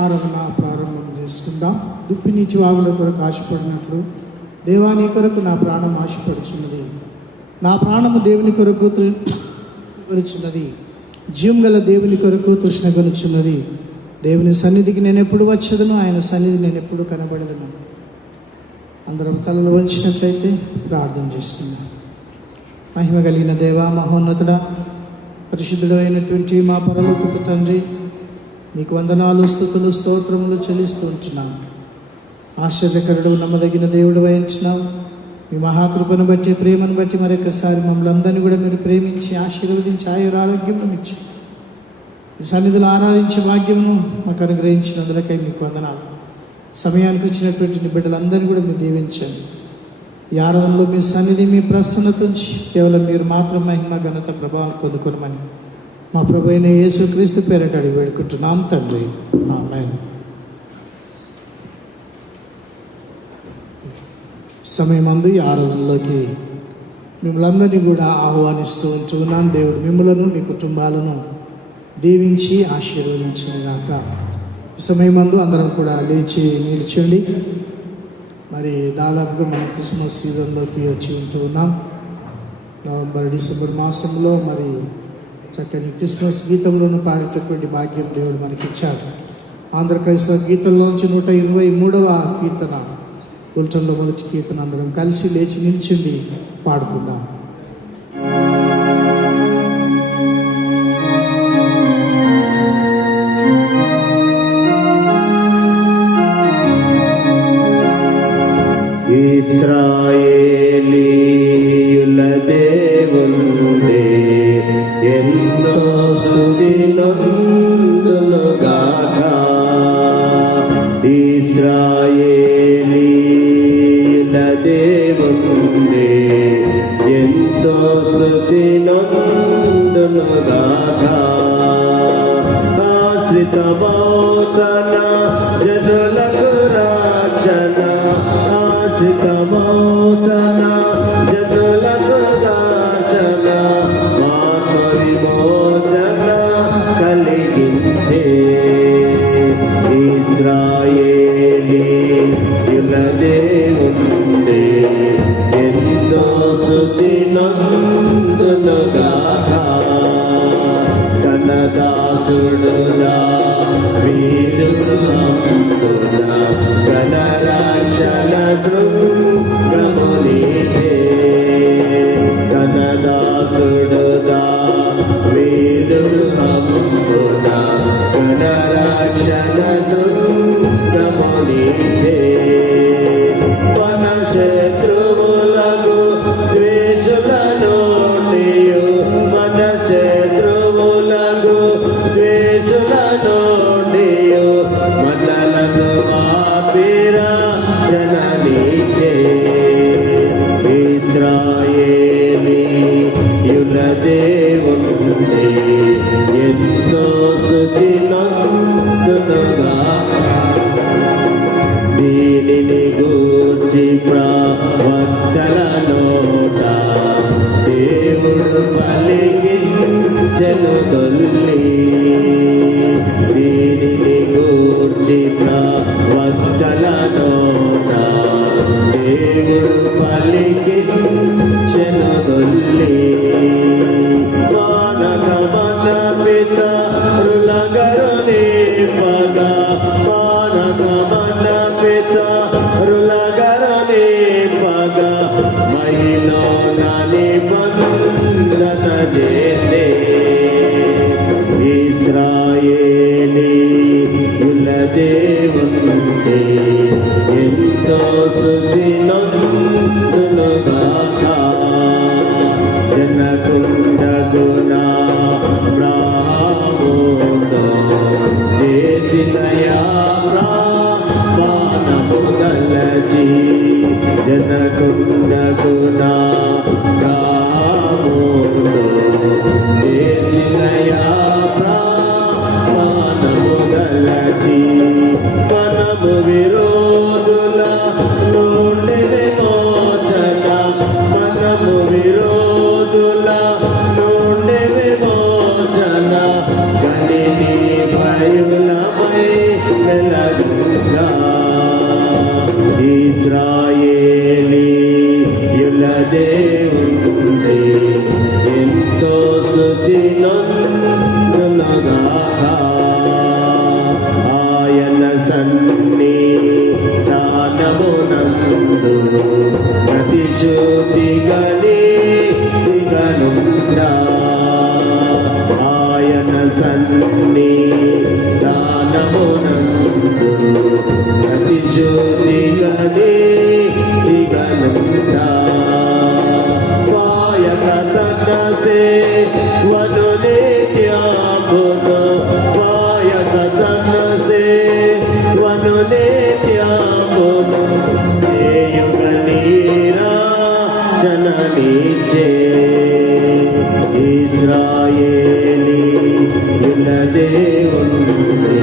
ఆరాధన ప్రారంభం చేసుకుందాం. దుప్పి నీచి వాగుల కొరకు ఆశపడినట్లు దేవాని కొరకు నా ప్రాణం ఆశపడుచున్నది. నా ప్రాణము దేవుని కొరకు తృష్ణగొనుచున్నది. జీవం గల దేవుని కొరకు తృష్ణగొనుచున్నది. దేవుని సన్నిధికి నేను ఎప్పుడు వచ్చేదను, ఆయన సన్నిధి నేను ఎప్పుడు కనబడదను. అందరం తలలు వంచినట్లయితే ప్రార్థన చేసుకుందాం. మహిమ కలిగిన దేవా, మహోన్నతుడా, పరిశుద్ధుడు అయినటువంటి మా పరలోకపు తండ్రి, నీకు వందనాలు, స్తుతులు, స్తోత్రములు చెల్లిస్తూ ఉంటున్నాను. ఆశ్చర్యకరుడు, నమ్మదగిన దేవుడు వహించినావు. మీ మహాకృపను బట్టి, ప్రేమను బట్టి మరొకసారి మమ్మల్ని అందరినీ కూడా మీరు ప్రేమించి ఆశీర్వదించి ఆయురారోగ్యము ఇచ్చి ఈ సన్నిధిలో ఆరాధించే భాగ్యమును మాకు అనుగ్రహించినందులకై మీకు వందనాలు. సమయానికి వచ్చినటువంటి నీ బిడ్డలందరినీ కూడా మీరు దీవించండి. ఈ ఆరాధనలో మీ సన్నిధి, మీ ప్రసన్నత నుంచి కేవలం మీరు మాత్రం మహిమ, ఘనత, ప్రభావం పొందుకోనమని మా ప్రభు అయిన యేసుక్రీస్తు పేరట అడిగి వేడుకుంటున్నాం తండ్రి, ఆమేన్. సమయమందు ఈ ఆరాధనలోకి మిమ్మల్ని అందరినీ కూడా ఆహ్వానిస్తూ ఉంటున్నాను. దేవుడు మిమ్మలను, మీ కుటుంబాలను దీవించి ఆశీర్వదించుగాక. సమయమందు అందరం కూడా లేచి నిలిచండి. మరి దాదాపుగా మనం క్రిస్మస్ సీజన్లోకి వచ్చి ఉంటూ ఉన్నాం. నవంబర్, డిసెంబర్ మాసంలో మరి చక్కని క్రిస్మస్ గీతంలోనూ పాడేటటువంటి భాగ్యం దేవుడు మనకి ఇచ్చాడు. ఆంధ్ర క్రైస్తవ గీతంలో నుంచి 123వ కీర్తన, గుల్టన్లో మొదటి కీర్తన అందరం కలిసి లేచి నిల్చుండి పాడుకుందాం. ఇశ్రాయేలీయుల దేవుడే ఎంతో స్తుతినందునుగాక. ఇశ్రాయేలీయుల దేవుడే ఎంతో స్తుతినందునుగాక. ఆశ్రితమౌతన జనులకు రాచన, ఆశ్రితమౌతన జనులకు రాచన, మాకు విమోచన కలిగించే. ఇశ్రాయేలీయుల దేవుడే ఎంతో స్తుతినందునుగాక. తన దాసుడు దావీదునందున ఘనరక్షణ శృంగమునిచే. తన దాసుడు దావీదునందున ఘనరక్షణ శృంగమునిచే. మన శత్రువులకు ద్వేషులను నీయు, మన శత్రువులకు ద్వేషులను నీయు, మనలను ఆపిరక్షణనిచ్చే. ఇశ్రాయేలీయుల దేవుడే ఎంతో స్తుతినందునుగాక. దీనిని గూర్చి ప్రవక్తల నోట దేవుడు పలికించెను తొల్లి. దీనిని గూర్చి ప్రవక్తల నోట దేవుడు పలికించెను తొల్లి. మానకమన పితరులగరుని పద, మానకమన పితరులగరుని పద, మహిళ నిబంధన చేసే. ఇశ్రాయేలీయుల దేవుడే ఎంతో స్తుతినందునుగాక. నందునగాక ఆయన సన్నిధానమునందు ప్రతి జ్యోతిగనే దిగనుండా ఆయన సన్నిధానమునందు ప్రతి జ్యోతిగనే దిగనుండా వాయక తనసే వనునే త్యాగును వాయక తనసే వనునే త్యాగును దేయుగ నీరా జననిచే ఇశ్రాయేలీ యుల దేవుణ్ణి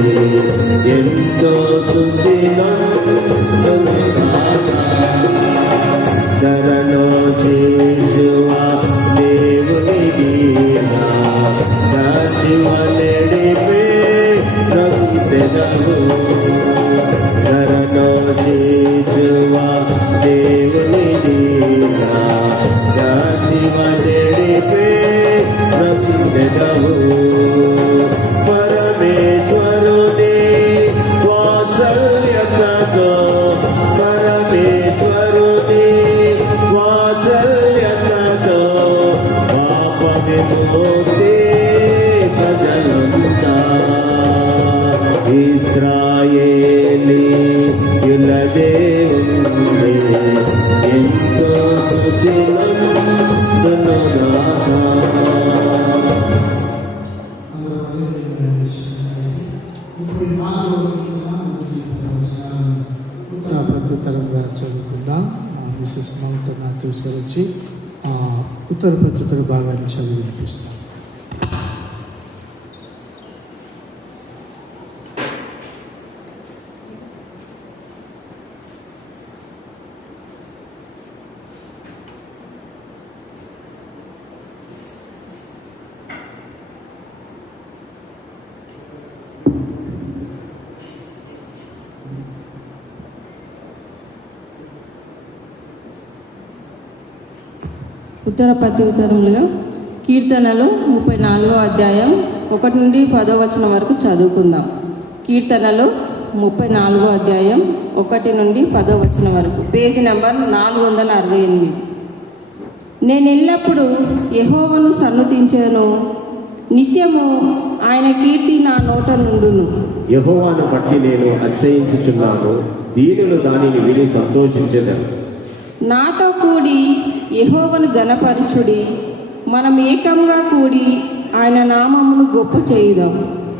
ఎంతో శరణు చేయువ దేవుని గీనా శివ నడిపే రక్షితము శరణు చేయువ దేవుని గీనా శివ నడిపే రక్షితము పరమేశ్వరుని వాత్సల్యతతో పరమేశ్వరుని వాత్సల్యతతో పాప విముక్తి ప్రజలంతా ఇశ్రాయేలీ యుల దేవుణ్ణి ఎంతో స్తుతినందునుగాక. ప్రత్యుత్తరంగా చదువుకుందాం. మిసెస్ మౌంటైన్ తీసుకొచ్చి ఉత్తర ప్రత్యుత్తర భాగాన్ని చదివి వినిపిస్తాం. ఉత్తర ప్రత్యుత్తరములుగా కీర్తనలు 34వ అధ్యాయం 1 నుండి 10వ వచనం వరకు చదువుకుందాం. కీర్తనలు 34వ అధ్యాయం 1 నుండి 10వ వచనం వరకు, పేజీ నెంబర్ 468. నేను ఎల్లప్పుడూ యెహోవాను సన్నుతించెదను, నిత్యము ఆయన కీర్తి నా నోట నుండును. యెహోవాను బట్టి నేను అతిశయించుచున్నాను, దీనులు దానిని విని సంతోషించెదరు. నాతో కూడి యెహోవాను ఘనపరచుడి, మనం ఏకంగా కూడి ఆయన నామమును గొప్ప చేయుదాం.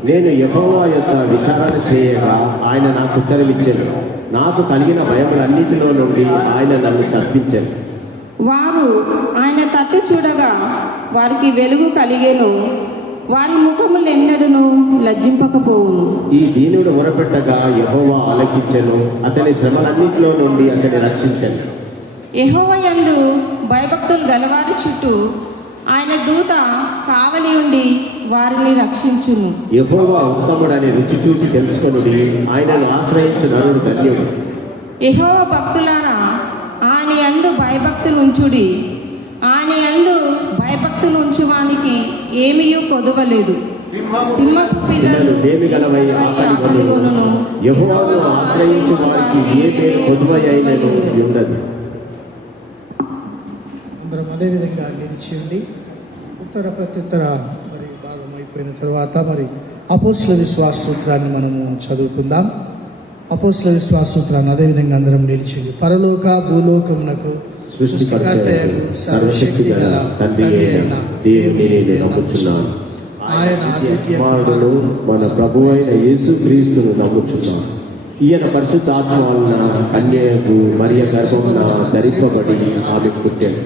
నేను యెహోవా యొక్క విచారణ చేయగా ఆయన నాకు ఉత్తరమిచ్చెను, నాకు కలిగిన భయములన్నిటిలో నుండి ఆయన నన్ను తప్పించెను. వారు ఆయన తట్టు చూడగా వారికి వెలుగు కలిగెను, వారి ముఖములెన్నడూను లజ్జింపకపోవును. ఈ దీనుడు మొరపెట్టగా యెహోవా ఆలకించెను, అతని శ్రమలన్నిటిలో నుండి అతని రక్షించెను. యెహోవా యందు భయభక్తులు గలవారి చుట్టూ ఆయన దూత కావలి ఉండి వారిని రక్షించును. యెహోవా ఉత్తముడని రుచి చూసి తెలుసుకొనుడి, ఆయనను ఆశ్రయించు నరుడు ధన్యుడు. యెహోవా భక్తులారా, ఆయన యందు భయభక్తులు ఉంచుడి, ఆయన యందు భయభక్తులు ఉంచువానికి ఏమీయూ కొదవలేదు. సింహపు పిల్లలు దేవి గలవై ఆకలిగొనును, యెహోవాను ఆశ్రయించు వారికి ఏ పేరు పొదువై అయినను ఉండదు. అందరం అదేవిధంగా నిలిచి ఉండి ఉత్తర ప్రత్యుత్తర మరి భాగం అయిపోయిన తర్వాత మరి అపోస్తల విశ్వాస సూత్రాన్ని మనము చదువుకుందాం. అపోస్తల విశ్వాస సూత్రాన్ని అదేవిధంగా అందరం నిలిచింది. పరలోక భూలోకమునకు సృష్టికర్తయగు సర్వశక్తి గల తండ్రి అయిన దేవునిని నేను నమ్ముచున్నాను. ఆయన కుమారుడును మన ప్రభువైన యేసుక్రీస్తును నమ్ముచున్నాను. ఈయన పరిశుద్ధాత్మ వలన కన్యకు మరియ గర్భమున ధరింపబడి ఆమె పుట్టాడు.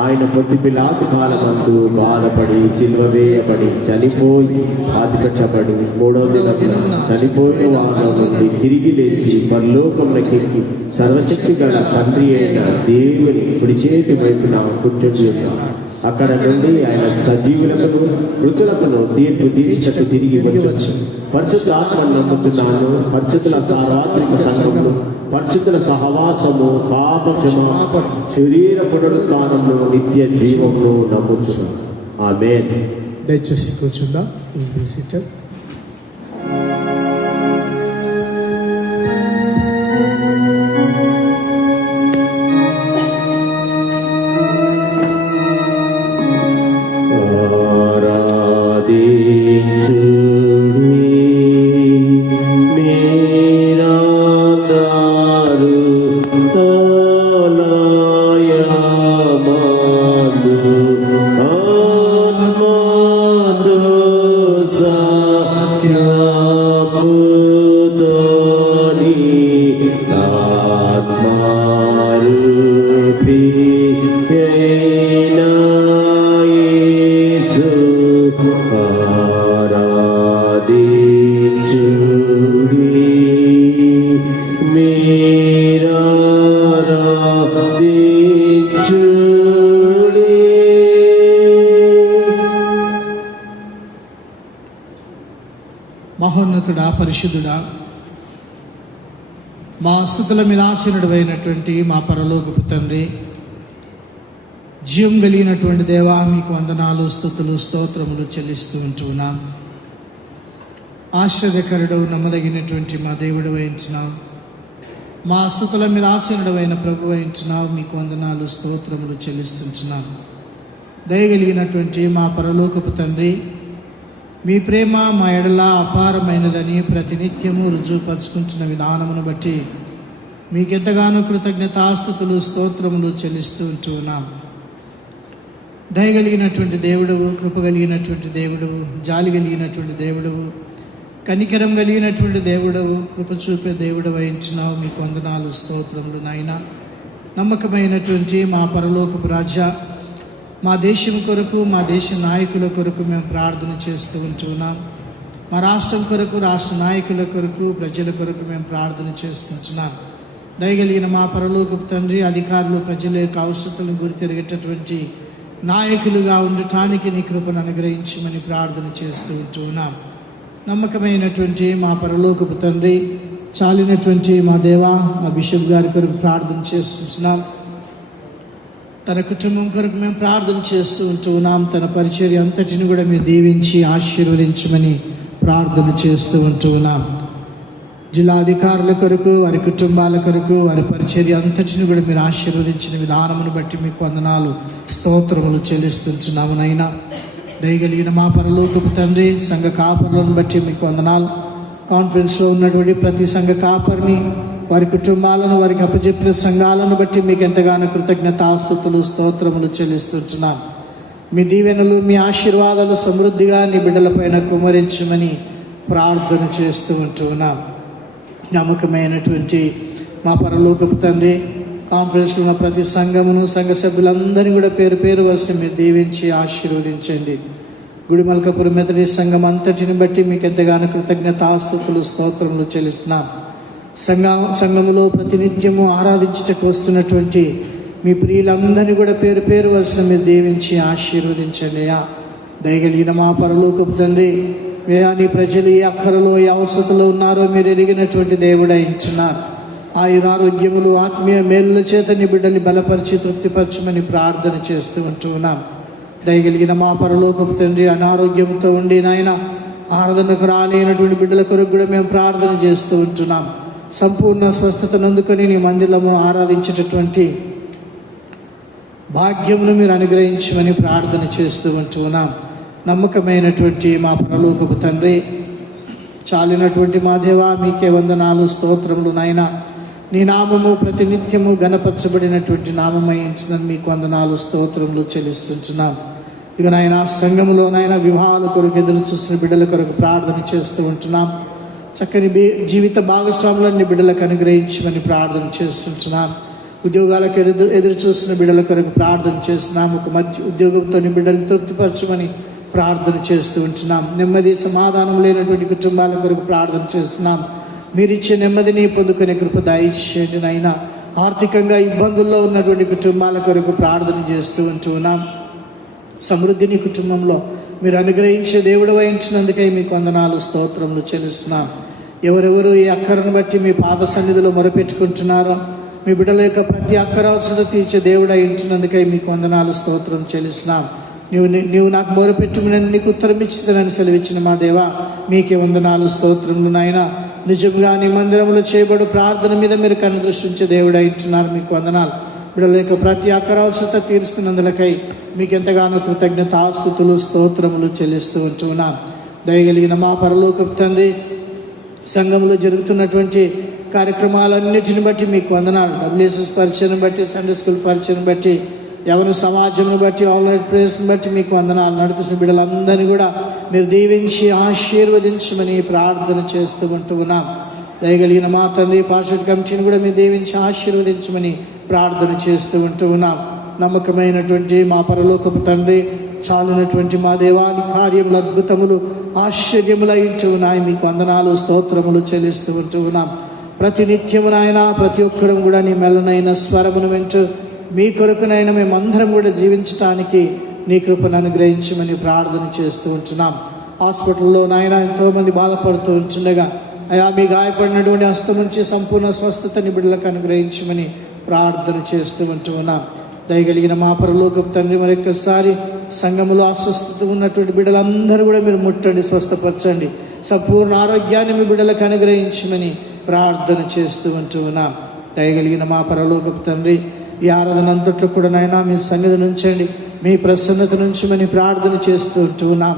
ఆయన పొట్టి పిలాతు కాలమందు బాధపడి సిలువ వేయబడి చనిపోయి పాతిపెట్టబడి 3వ దినమున చనిపోయిన వారిలో నుండి తిరిగి లేచి పరలోకమునకెక్కి సర్వశక్తి గల తండ్రి అయిన దేవుని కుడి చేతి వైపున కూర్చొని ఉన్నాడు. అక్కడ నుండి ఆయన సజీవులకు మృతులకు తీర్పు తీర్చకు తిరిగి వచ్చి పరిశుద్ధాత్మను నమ్ముతున్నాను, పరిశుద్ధుల సార్వత్రిక సంఘమును, పరిశుద్ధుల సహవాసము, పాప క్షమాపణ, శరీర పునరుత్థానమును, నిత్య జీవమును నమ్ముతున్నాను. ఆమేన్. దయచేసి కూర్చుందాం. సీటర్. మహోన్నతుడా, పరిశుద్ధుడా, మా స్తుతుల మీద ఆసీనుడు అయినటువంటి మా పరలోకపు తండ్రి, జీవం కలిగినటువంటి దేవా, మీకు వందనాలు, స్తుతులు, స్తోత్రములు చెల్లిస్తూ ఉంటున్నాం. ఆశ్చర్యకరుడు, నమ్మదగినటువంటి మా దేవుడు వహించినావు. మా స్తుతుల మీద ఆసీనుడు అయిన ప్రభు వహించినావు. మీకు వందనాలు, స్తోత్రములు చెల్లిస్తుంటున్నాం. దయగలిగినటువంటి మా పరలోకపు తండ్రి, మీ ప్రేమ మా ఎడల అపారమైనదని ప్రతినిత్యము రుజువుపరుచుకుంటున్న విధానమును బట్టి మీకెంతగానో కృతజ్ఞతాస్తుతులు, స్తోత్రములు చెల్లిస్తూ ఉంటున్నాం. దయగలిగినటువంటి దేవుడవు, కృప కలిగినటువంటి దేవుడవు, జాలి కలిగినటువంటి దేవుడవు, కనికరం కలిగినటువంటి దేవుడవు, కృప చూపే దేవుడు వహించినావు. మీకు వందనాలు, స్తోత్రములు నాయన. నమ్మకమైనటువంటి మా పరలోకపు రాజా, మా దేశం కొరకు, మా దేశ నాయకుల కొరకు మేము ప్రార్థన చేస్తూ ఉంటున్నాం. మా రాష్ట్రం కొరకు, రాష్ట్ర నాయకుల కొరకు, ప్రజల కొరకు మేము ప్రార్థన చేస్తుంటున్నాం. దయగలిగిన మా పరలోకపు తండ్రి, అధికారులు ప్రజల యొక్క అవసరతలను గుర్తిరిగేటటువంటి నాయకులుగా ఉండటానికి నీ కృపను అనుగ్రహించమని ప్రార్థన చేస్తూ ఉంటున్నాం. నమ్మకమైనటువంటి మా పరలోకపు తండ్రి, చాలినటువంటి మా దేవా, మా బిషప్ గారి కొరకు ప్రార్థన చేస్తున్నాం. తన కుటుంబం కొరకు మేము ప్రార్థన చేస్తూ ఉంటున్నాం. తన పరిచర్య అంతటిని కూడా మీరు దీవించి ఆశీర్వదించమని ప్రార్థన చేస్తూ ఉంటున్నాం. జిల్లా అధికారుల కొరకు, వారి కుటుంబాల కొరకు, వారి పరిచర్య అంతటిని కూడా మీరు ఆశీర్వదించిన విధానమును బట్టి మీకు వందనాలు, స్తోత్రములు చెల్లిస్తుంటున్నాము నైనా. దయగలిగిన మా పరలోకపు తండ్రి, సంఘ కాపరులను బట్టి మీకు వందనాలు. కాన్ఫరెన్స్లో ఉన్నటువంటి ప్రతి సంఘ కాపరిని, వారి కుటుంబాలను, వారికి అప్పచెప్పిన సంఘాలను బట్టి మీకు ఎంతగానో కృతజ్ఞతాస్తుతులు, స్తోత్రములు చెల్లిస్తుంటున్నాం. మీ దీవెనలు, మీ ఆశీర్వాదాలు సమృద్ధిగా నీ బిడ్డలపైన కుమ్మరించమని ప్రార్థన చేస్తూ ఉంటున్నాం. నమ్మకమైనటువంటి మా పరలోకపు తండ్రి, కాన్ఫరెన్స్లో ఉన్న ప్రతి సంఘమును, సంఘ సభ్యులందరినీ కూడా పేరు పేరు వరుస మీరు దీవించి ఆశీర్వదించండి. గుడిమల్కాపురం మెథడిస్ట్ సంఘం అంతటిని బట్టి మీకు ఎంతగానో కృతజ్ఞతాస్తుతులు, స్తోత్రములు చెల్లిస్తున్నాం. సంఘములో ప్రతినిత్యము ఆరాధించుటకు వస్తున్నటువంటి మీ ప్రియులందరినీ కూడా పేరు పేరు వరుస మీరు దీవించి ఆశీర్వదించండి అయ్యా. దయగలిగిన మా పరలోకపు తండ్రి, నీ ప్రజలు ఏ అక్కరలో, ఏ అవసరతలో ఉన్నారో మీరు ఎరిగినటువంటి దేవుడై ఉంటున్నారు. ఆయురారోగ్యములు, ఆత్మీయ మేలుల చేత నీ బిడ్డల్ని బలపరిచి తృప్తిపరచమని ప్రార్థన చేస్తూ ఉంటున్నాం. దయగలిగిన మా పరలోకపు తండ్రి, అనారోగ్యంతో ఉండి నాయన ఆరాధనకు రాలేనటువంటి బిడ్డల కొరకు కూడా మేము ప్రార్థన చేస్తూ ఉంటున్నాం. సంపూర్ణ స్వస్థతను అందుకొని నీ మందిరము ఆరాధించేటటువంటి భాగ్యమును మీరు అనుగ్రహించమని ప్రార్థన చేస్తూ ఉంటున్నాం. నమ్మకమైనటువంటి మా పరలోకపు తండ్రి, చాలినటువంటి మా దేవా, మీకే వందనాలు, స్తోత్రములు నాయన. నీ నామము ప్రతినిత్యము గణపరచబడినటువంటి నామమై ఉంటున్నాను. మీకు వందనాలు, స్తోత్రములు చెల్లిస్తుంటున్నాం. ఇక నాయన సంఘములో నాయన వివాహాల కొరకు ఎదురు చూసిన బిడ్డల కొరకు ప్రార్థన చేస్తూ ఉంటున్నాం. చక్కని జీవిత భాగస్వాములన్నీ బిడ్డలకు అనుగ్రహించమని ప్రార్థన చేస్తుంటున్నాం. ఉద్యోగాలకు ఎదురు చూస్తున్న బిడ్డల కొరకు ప్రార్థన చేస్తున్నాం. ఒక మంచి ఉద్యోగంతో బిడ్డలు తృప్తిపరచమని ప్రార్థన చేస్తూ ఉంటున్నాం. నెమ్మది, సమాధానం లేనటువంటి కుటుంబాల కొరకు ప్రార్థన చేస్తున్నాం. మీరిచ్చే నెమ్మదిని పొందుకునే కృప దయచేయండి నాయన. ఆర్థికంగా ఇబ్బందుల్లో ఉన్నటువంటి కుటుంబాల కొరకు ప్రార్థన చేస్తూ ఉంటున్నాం. సమృద్ధిని కుటుంబంలో మీరు అనుగ్రహించే దేవుడు వహించినందుకై మీకు వందనాలు, స్తోత్రములు చెల్లిస్తున్నాం. ఎవరెవరు ఈ అక్కరను బట్టి మీ పాద సన్నిధిలో మొరపెట్టుకుంటున్నారో, మీ బిడ్డల యొక్క ప్రతి అక్కర అవసరం తీర్చే దేవుడు అయి ఉంటున్నందుకై మీకు వందనాలు, స్తోత్రం చెల్లిస్తున్నాం. నీవు నాకు మొరపెట్టుకుని నీకు ఉత్తరం ఇచ్చినని సెలవిచ్చిన మా దేవా, మీకే వందనాలు, స్తోత్రములు నాయన. నిజంగా నీ మందిరంలో చేయబడు ప్రార్థన మీద మీరు కనుదృష్టి ఉంచే దేవుడు ఇస్తున్నారు. మీకు వందనాలు. బిడ్డల యొక్క ప్రతి అక్కర అవసరత తీరుస్తున్నందులకై మీకు ఎంతగానో కృతజ్ఞతాస్తుతులు, స్తోత్రములు చెల్లిస్తూ ఉంటున్నాను. దయగలిగిన మా పరలోకపు తండ్రి, సంఘంలో జరుగుతున్నటువంటి కార్యక్రమాలన్నిటిని బట్టి మీకు వందనాలు. WSS పరిచయం బట్టి, సండే స్కూల్ పరిచయం బట్టి, యవన సమాజంను బట్టి, ఆన్లైన్ ప్రేయర్స్ని బట్టి మీకు వందనాలు. నడిపిస్తున్న బిడ్డలందరినీ కూడా మీరు దీవించి ఆశీర్వదించమని ప్రార్థన చేస్తూ ఉంటున్నాం. దయగలిగిన మా తండ్రి, పాస్టర్ కమిటీని కూడా మీరు దీవించి ఆశీర్వదించమని ప్రార్థన చేస్తూ ఉంటున్నాం. నమ్మకమైనటువంటి మా పరలోకపు తండ్రి, చాలినటువంటి మా దేవాని కార్యములు, అద్భుతములు, ఆశ్చర్యములు అయింటూ ఉన్నాయి. మీకు వందనాలు, స్తోత్రములు చెల్లిస్తూ ఉంటూ ఉన్నాం. ప్రతి నిత్యము నాయన ప్రతి ఒక్కరూ కూడా నీ మెల్లనైన స్వరమును వింటూ మీ కొరకునైనా మేమందరం కూడా జీవించటానికి నీ కృపను అనుగ్రహించమని ప్రార్థన చేస్తూ ఉంటున్నాం. హాస్పిటల్లో నాయన ఎంతోమంది బాధపడుతూ ఉంటుండగా అయా మీ గాయపడినటువంటి హస్తం నుంచి సంపూర్ణ స్వస్థతని బిడ్డలకు అనుగ్రహించమని ప్రార్థన చేస్తూ ఉంటూ ఉన్నాం. దయగలిగిన మా పరలోకపు తండ్రి, మరొకసారి సంఘములో అస్వస్థత ఉన్నటువంటి బిడ్డలందరూ కూడా మీరు ముట్టండి, స్వస్థపరచండి, సంపూర్ణ ఆరోగ్యాన్ని మీ బిడ్డలకు అనుగ్రహించమని ప్రార్థన చేస్తూ ఉంటూ ఉన్నాం. దయగలిగిన మా పరలోకపు తండ్రి, ఈ ఆరాధన అంతట్లో కూడా నాయన మీ సన్నిధి నుంచండి, మీ ప్రసన్నత నుంచమని ప్రార్థన చేస్తూ ఉంటూ ఉన్నాం.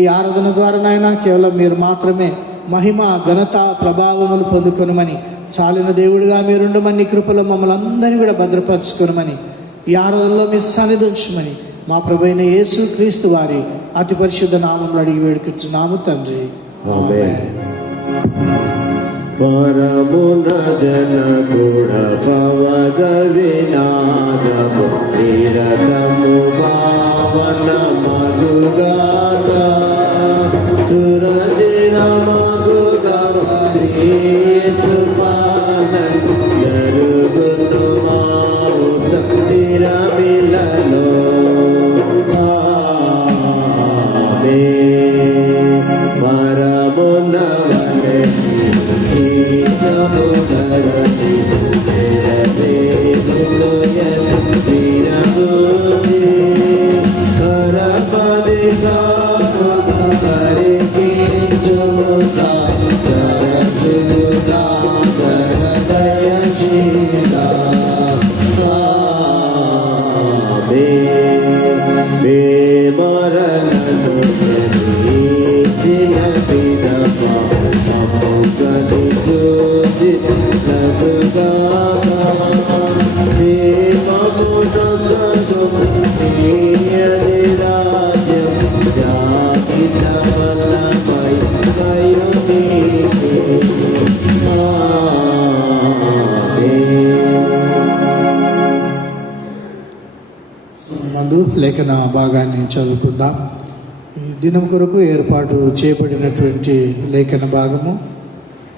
ఈ ఆరాధన ద్వారా నాయన కేవలం మీరు మాత్రమే మహిమ, ఘనత, ప్రభావములు పొందుకొనమని, చాలిన దేవుడిగా మీరుండమని, కృపలో మమ్మల్ని అందరినీ కూడా భద్రపరచుకోనమని, ఈ ఆరాధనలో మీ సన్నిధి ఉంచమని మా ప్రభువైన యేసు క్రీస్తు వారి అతి పరిశుద్ధ నామములో అడిగి వేడుకొచ్చున్నాము తండ్రి. ఆమేన్. పరమున జన గుణ పవద వినాదము నిరతము భావన మధుగాత సురదిన మధుగాత శ్రీసుపానన్ జరుగును మావు సంతిర మిలలో. పరమున లేఖన భాగాన్ని చదువుకుందాం. ఈ దినం కొరకు ఏర్పాటు చేయబడినటువంటి లేఖన భాగము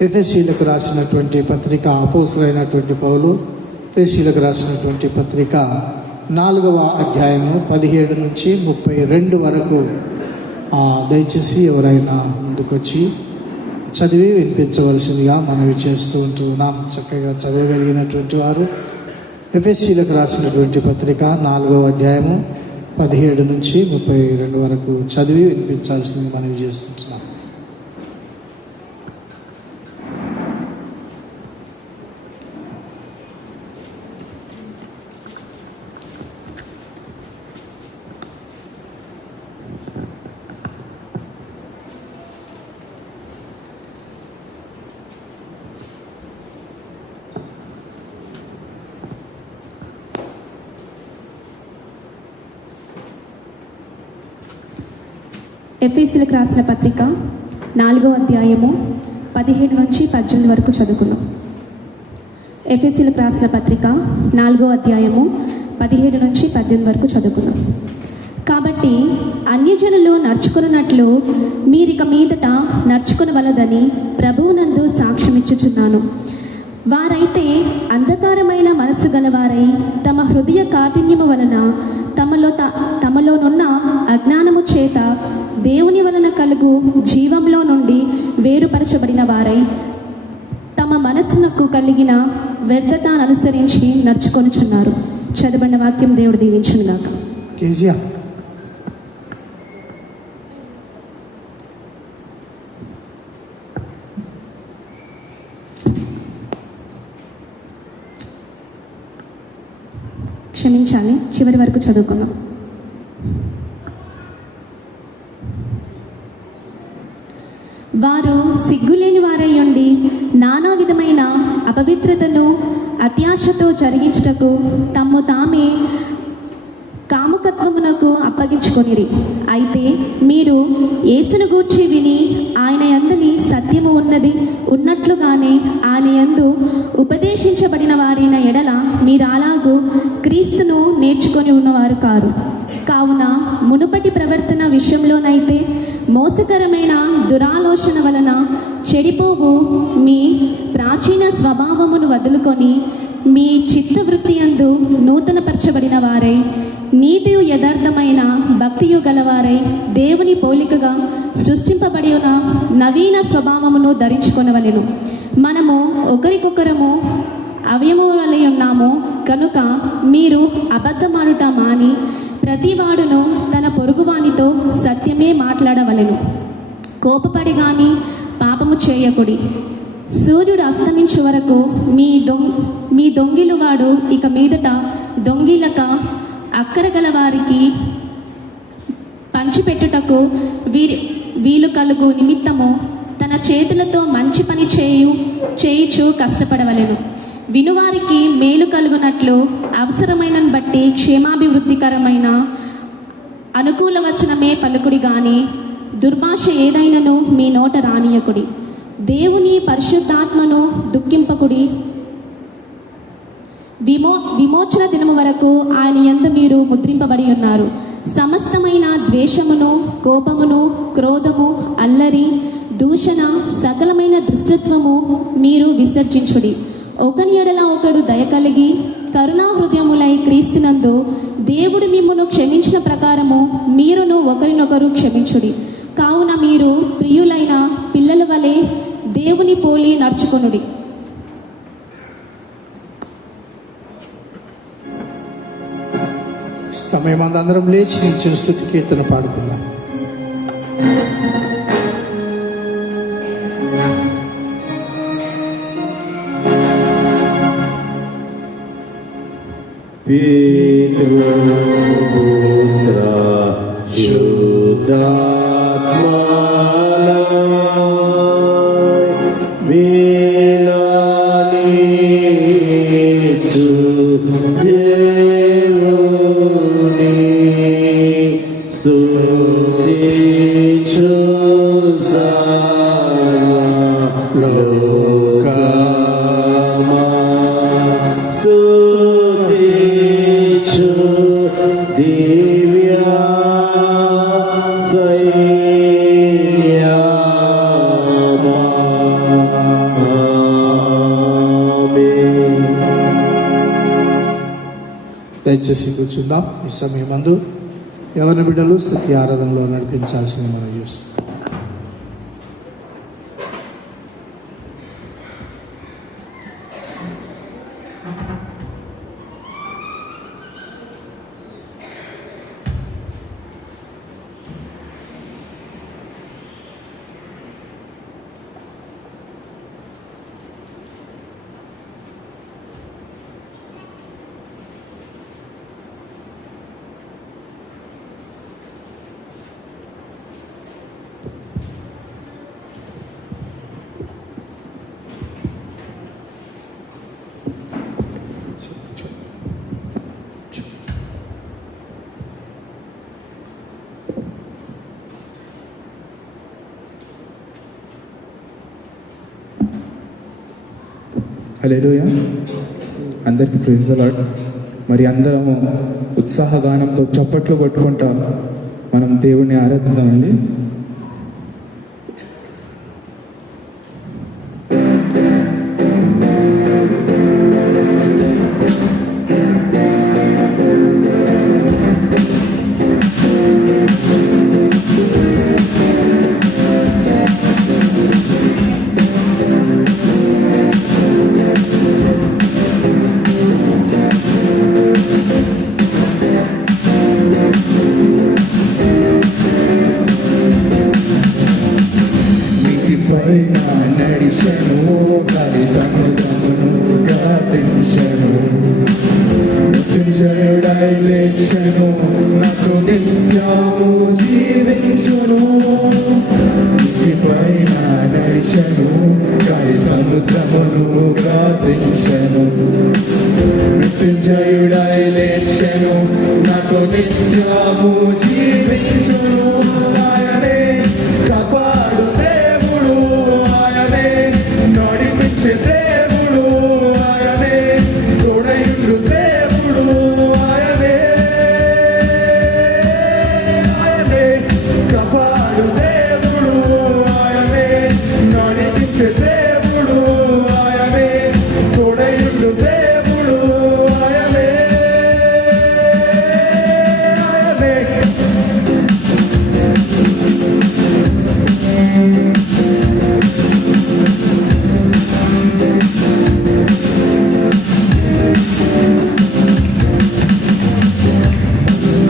ఎఫెసీలకు రాసినటువంటి పత్రిక, అపోస్తలుడైనటువంటి పౌలు ఎఫెసీలకు రాసినటువంటి పత్రిక 4వ అధ్యాయము 17 నుంచి 32 వరకు. దయచేసి ఎవరైనా ముందుకొచ్చి చదివి వినిపించవలసిందిగా మనవి చేస్తూ ఉంటున్నాం. చక్కగా చదవగలిగినటువంటి వారు ఎఫెసీలకు రాసినటువంటి పత్రిక 4వ అధ్యాయము 17 నుంచి 32 వరకు చదివి వినిపించాల్సింది మనవి చేస్తుంటున్నాం. ఎఫెసీయులకు రాసిన పత్రిక 4వ అధ్యాయము 17 నుంచి 18 వరకు చదువుకున్నాం. ఎఫెసీయులకు రాసిన పత్రిక 4వ అధ్యాయము 17 నుంచి 18 వరకు చదువుకున్నాం. కాబట్టి అన్యజనులు నడుచుకున్నట్లు మీరిక మీదట నడుచుకునవలదని ప్రభువునందు సాక్ష్యమిచ్చుచున్నాను. వారైతే అంధకారమైన మనస్సు గలవారై తమ హృదయ కాఠిన్యము వలన తమలోనున్న అజ్ఞానము చేత దేవుని వలన కలుగు జీవంలో నుండి వేరుపరచబడిన వారై తమ మనస్సునకు కలిగిన వ్యర్థతను అనుసరించి నడుచుకొనుచున్నారు. చదవబడిన వాక్యం దేవుడు దీవించునుగాక. కేజీఆర్ చివరి వరకు చదువుకుందాం. వారు సిగ్గులేని వారై ఉండి నానా విధమైన అపవిత్రతను అత్యాశతో జరిగించుటకు తమ్ము తామే కాముకత్వమునకు అప్పగించుకొనిరి. అయితే మీరు యేసును గూర్చి విని ఆయన యందని సత్యము ఉన్నట్లుగానే ఆయన యందు ఉపదేశించబడిన వారైన ఎడల మీరు అలాగూ క్రీస్తును నేర్చుకొని ఉన్నవారు కావున మునుపటి ప్రవర్తన విషయంలోనైతే మోసకరమైన దురాలోచన వలన చెడిపోవు మీ ప్రాచీన స్వభావమును వదులుకొని మీ చిత్తవృత్తి యందు నూతనపరచబడిన వారై నీతియు యథార్థమైన భక్తియు గలవారై దేవుని పోలికగా సృష్టింపబడి ఉన్న నవీన స్వభావమును ధరించుకొనవలెను. మనము ఒకరికొకరము అవయవములై ఉన్నాము కనుక మీరు అబద్ధమాడుట మాని ప్రతివాడును తన పొరుగువానితో సత్యమే మాట్లాడవలెను. కోపపడి గాని పాపము చేయకుడి. సూర్యుడు అస్తమించు వరకు మీ దొంగిలువాడు ఇక మీదట దొంగిలక అక్కరగల వారికి పంచిపెట్టుటకు వీలు కలుగు నిమిత్తము తన చేతులతో మంచి పని చేయుచు కష్టపడవలెను. వినువారికి మేలు కలుగునట్లు అవసరమైన బట్టి క్షేమాభివృద్ధికరమైన అనుకూల వచనమే పలుకుడి గాని దుర్భాష ఏదైనను మీ నోట రానియకుడి. దేవుని పరిశుద్ధాత్మను దుఃఖింపకుడి. విమోచన దినము వరకు ఆయన యందు మీరు ముద్రింపబడి ఉన్నారు. సమస్తమైన ద్వేషమును, కోపమును, క్రోధము, అల్లరి, దూషణ, సకలమైన దుష్టత్వము మీరు విసర్జించుడి. ఒకని ఎడల ఒకడు దయ కలిగి కరుణా హృదయములై క్రీస్తునందు దేవుడు మిమ్మును క్షమించిన ప్రకారము మీరును ఒకరినొకరు క్షమించుడి. కావున మీరు ప్రియులైన పిల్లల వలె దేవుని పోలి నడుచుకొనుడి. సమయం అందరం లేచి నిలిచిన స్తుతి కీర్తన పాడుకుందాం. దయచేసి కూర్చుందాం. ఈ సమయం మందు ఎవరి బిడ్డలు స్తుతి ఆరాధనలో నడిపించాల్సిన మనం చూస్తాం. హల్లెలూయా. అందరికీ ప్రైజ్ ది లార్డ్. మరి అందరము ఉత్సాహగానంతో చప్పట్లు కొట్టుకుంటా మనం దేవుణ్ణి ఆరాధిద్దామండి. నాతో నిత్యము జీవించును, పైన నడిచెను, గాలి సముద్రమును గాదించెను. మృత్యుంజయుడై లేచెను, నాతో నిత్యము జీవించును. ఆయనే కాపాడు దేవుడు, ఆయనే నడిపించే దేవుడు, ఆయనే తోడయుండు దేవుడు, ఆయనే కాపాడు దేవుడు, ఆయనే నడిపించే దేవుడు, ఆయనే తోడయుండు దేవుడు, ఆయనే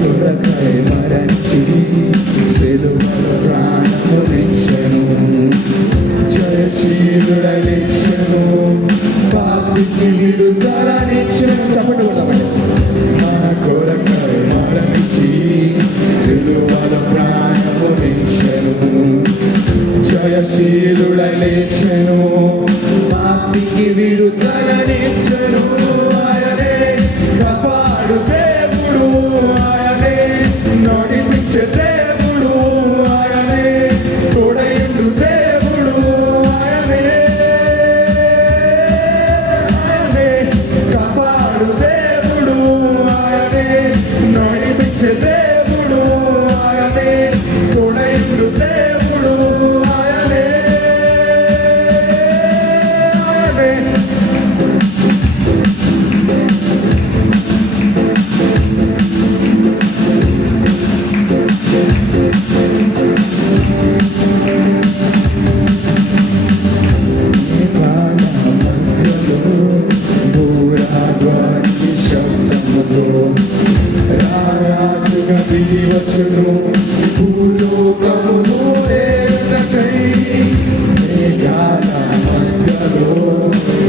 కొరకై మరణించి సిలువలో ప్రాణమునిచ్చెను, జయశీలుడై లేచెను, పాపికి విడుదలనిచ్చెను. చప్పట్లు కొడదామండి. మన కొరకై మరణించి సిలువలో ప్రాణమునిచ్చెను, జయశీలుడై లేచెను, పాపికి విడుదలనిచ్చెను. ఆయనే కాపాడు దేవుడు, ఆయనే నడిపించే దేవుడు, ఆయనే తోడయుండు దేవుడు, ఆయనే కాపాడు దేవుడు, ఆయనే నడిపించే దేవుడు, ఆయనే తోడయుండు దేవుడు, ఆయనే రారాజుగా దిగి వచ్చును, భూలోకము ఏలకై. మేఘాల మధ్యలో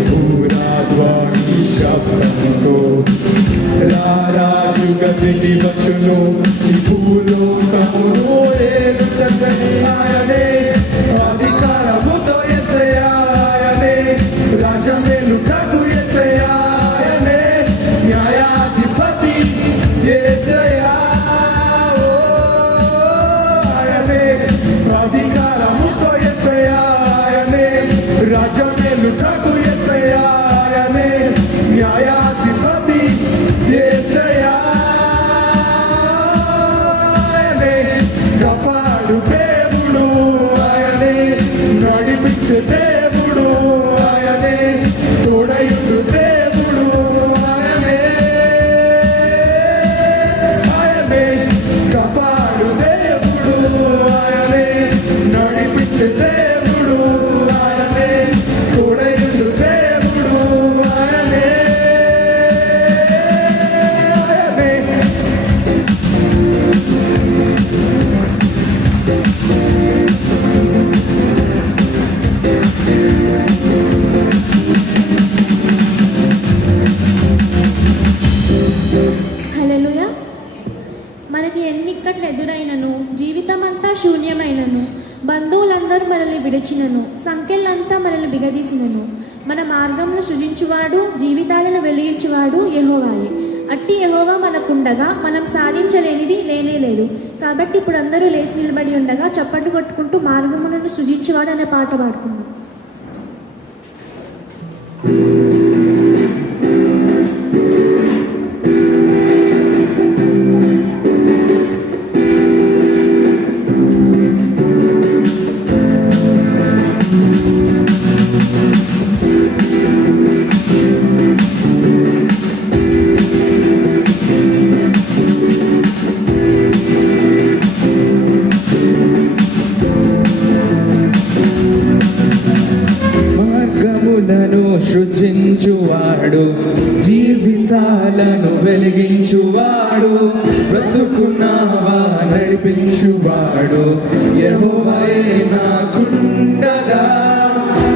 భూరాధ్వని శబ్దముతో రారాజుగా దిగి వచ్చును, ఈ భూలోకమును ఏలుటకై. ఆయనే అధికారముతో యేసయ్యా, ఆయనే రాజమేలుటకు యేసయ్యా, ఆయనే న్యాయాధిపతి యేసయ్యా. ఆయనే అధికారముతో యేసయ్యా, ఆయనే రాజమేలుటకు యేసయ్యా, ఆయనే న్యాయాధిపతి యేసయ్యా. ఆయనే కాపాడు దేవుడు, ఆయనే నడిపించే దేవుడు, ఆయనే తోడయుండు దేవుడు, ఆయనే కాపాడు దేవుడు, ఆయనే నడిపించే దేవుడు, ఆయనే తోడయుండు దేవుడు, ఆయనే హల్లెలూయా. మనకి ఎన్ని ఇక్కట్లు ఎదురైనను, జీవితమంతా శూన్యమైనను, బంధువులందరూ మనల్ని విడిచినను, సంఖ్యలంతా మనల్ని బిగదీసినను, మన మార్గంను సృజించువాడు, జీవితాలను వెలిగించువాడు యెహోవాయే. అట్టి యెహోవా మనకుండగా మనం సాధించలేనిది లేనే లేదు. కాబట్టి ఇప్పుడు అందరూ లేచి నిలబడి ఉండగా చప్పట్లు కొట్టుకుంటూ మార్గములను సృజించువాడు అనే పాట పాడుకుందాం. సృజించువాడు, జీవితాలను వెలిగించువాడు, బ్రతుకున్నావా నడిపించువాడు యెహోవాయే నాకుండగా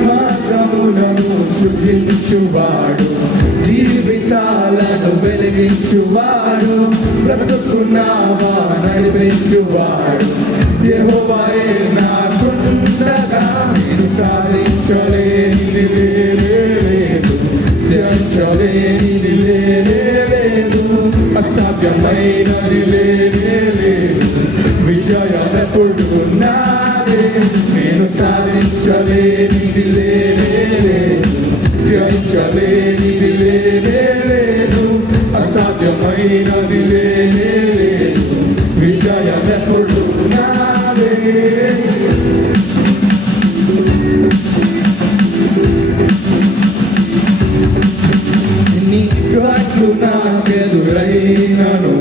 మార్గములను సర్వమును సృజించువాడు, జీవితాలను వెలిగించువాడు, బ్రతుకున్నావా నడిపించువాడు. యెహోవాయే నాకుండగా నేను సాధించలేనిది లేదు, జయించలేనిది లేదు, అసాధ్యమైనది లేదు. విజయమెప్పుడు నాదే, నేను సాధించలేనిది లేదు, జయించలేనిది లేదు, అసాధ్యమైనది లేదు. విజయమెప్పుడు నాదే. నీ గాట్లు నాకెదురైనను,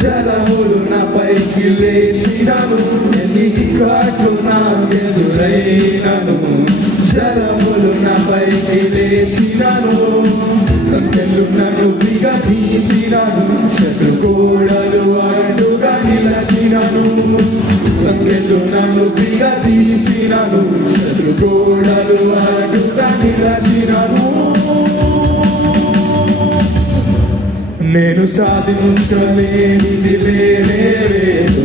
జలములు నాపైకి లేచినను. ఎన్ని గాట్లు నాకెదురైనను, జలములు నాపైకి లేచినను. సంఖ్యలు నన్ను విగదీసినను, శత్రుగోడలు అడ్డుగా నిలచినను. సంఖ్యలు నన్ను విగదీసినను, శత్రుగోడలు అడ్డుగా నిలచినను. నేను సాధించలేనిది లేదు,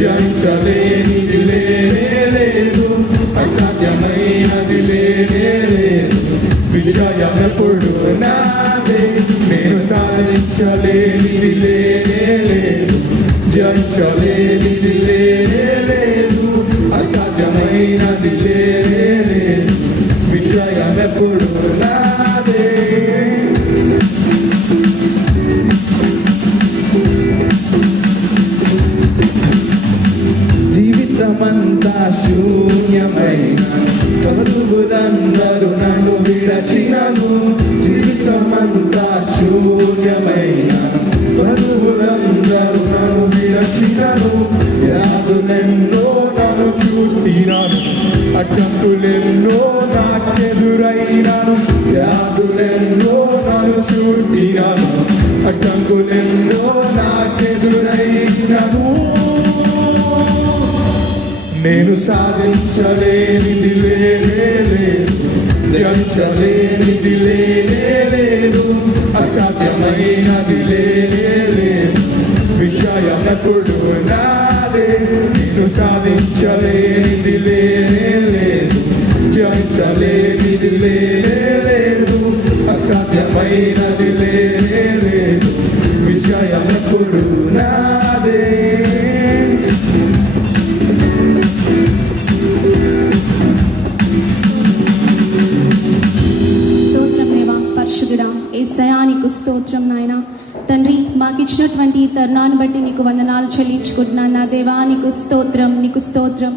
జయించలేనిది లేదు, అసాధ్యమైనది లేదు. విజయమెప్పుడు నాదే, నేను సాధించలేనిది లేదు, జయించలేనిది లేదు, అసాధ్యమైనది లేదు. విజయమెప్పుడు నాదే. జీవితమంతా శూన్యమైన పరుగులందరూ నన్ను విడచినను. జీవితమంతా శూన్యమైన పరుగులందరూ నన్ను విడచినను. వ్యాధులెన్నో నన్ను చుట్టినాను, అడ్డంకులెన్నో నాకెదురైనాను. వ్యాధులెన్నో నన్ను చుట్టినాను, అడ్డంకులెన్నో నాకెదురైనాను. నేను సాధించలేనిది లేదు, జయించలేనిది లేదు, అసాధ్యమైనది లేదు. విజయమెప్పుడు నాదే, నేను సాధించలేనిది లేదు, జయించలేనిది లేదు, అసాధ్యమైనది లేదు. విజయమెప్పుడు నాదే. పరిశుద్ధుడా యేసయ్యా, నీకు స్తోత్రం నాయన. తండ్రి, మాకు ఇచ్చినటువంటి ఈ తరుణాన్ని బట్టి నీకు వందనాలు చెల్లించుకుంటున్నాను. నా దేవా, నీకు స్తోత్రం, నీకు స్తోత్రం.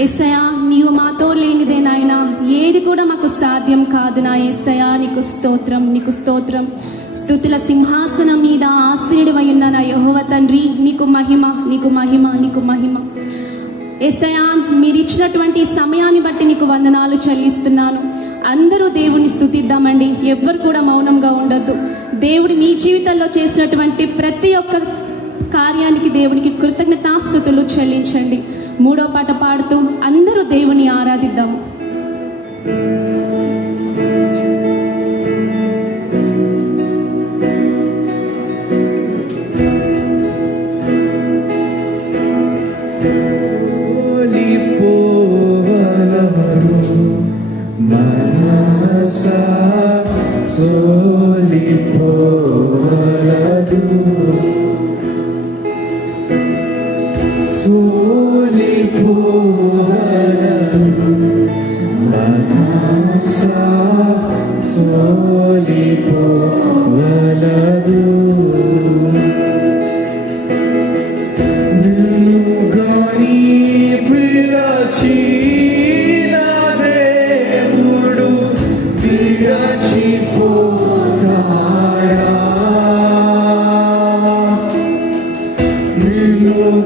యేసయ్యా, నీవు మాతో లేనిదే నాయన ఏది కూడా మాకు సాధ్యం కాదు. నా యేసయ్యా, నీకు స్తోత్రం, నీకు స్తోత్రం. స్తుతుల సింహాసనం మీద ఆసీనుడివై ఉన్న నా యెహోవా తండ్రి, నీకు మహిమ, నీకు మహిమ, నీకు మహిమ. యేసయ్యా, మీరు ఇచ్చినటువంటి సమయాన్ని బట్టి నీకు వందనాలు చెల్లిస్తున్నాను. అందరూ దేవుని స్తుతిద్దామండి, ఎవ్వరు కూడా మౌనంగా ఉండొద్దు. దేవుడు మీ జీవితంలో చేసినటువంటి ప్రతి ఒక్క కార్యానికి దేవునికి కృతజ్ఞతాస్తుతులు చెల్లించండి. 3వ పాట పాడుతూ అందరూ దేవుని ఆరాధిద్దాము.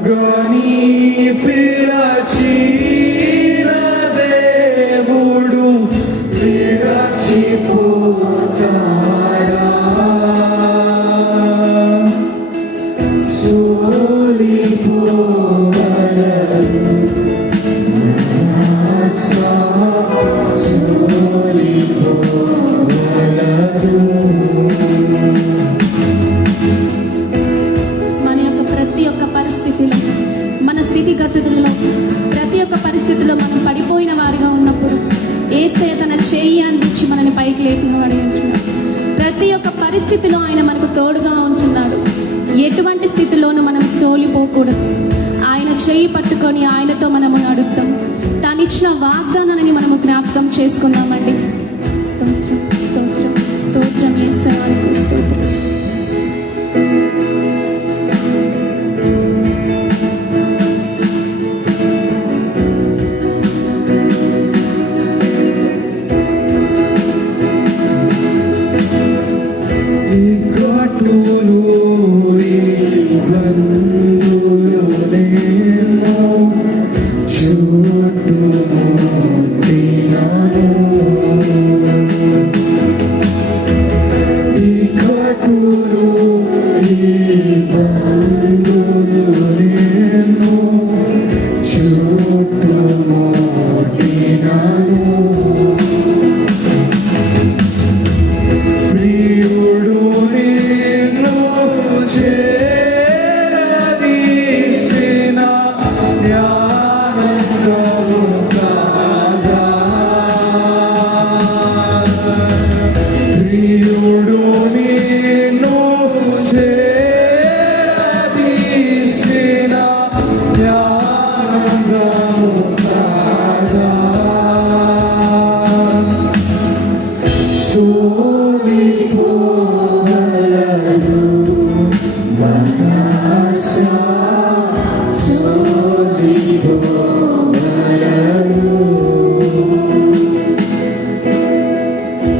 Gani pirachi ఒక్క పరిస్థితిలో మనం పడిపోయిన వారిగా ఉన్నప్పుడు యేసయ్య తన చేయి అందించి మనని పైకి లేపిన వాడు ఉంటున్నాడు. ప్రతి ఒక్క పరిస్థితిలో ఆయన మనకు తోడుగా ఉంటున్నాడు. ఎటువంటి స్థితిలోనూ మనం సోలిపోకూడదు. ఆయన చేయి పట్టుకొని ఆయనతో మనము నడుద్దాం. తానిచ్చిన వాగ్దానాన్ని మనము జ్ఞాపకం చేసుకుందామండి. స్తోత్రం, స్తోత్రం, స్తోత్రం యేసయ్యకు స్తోత్రం.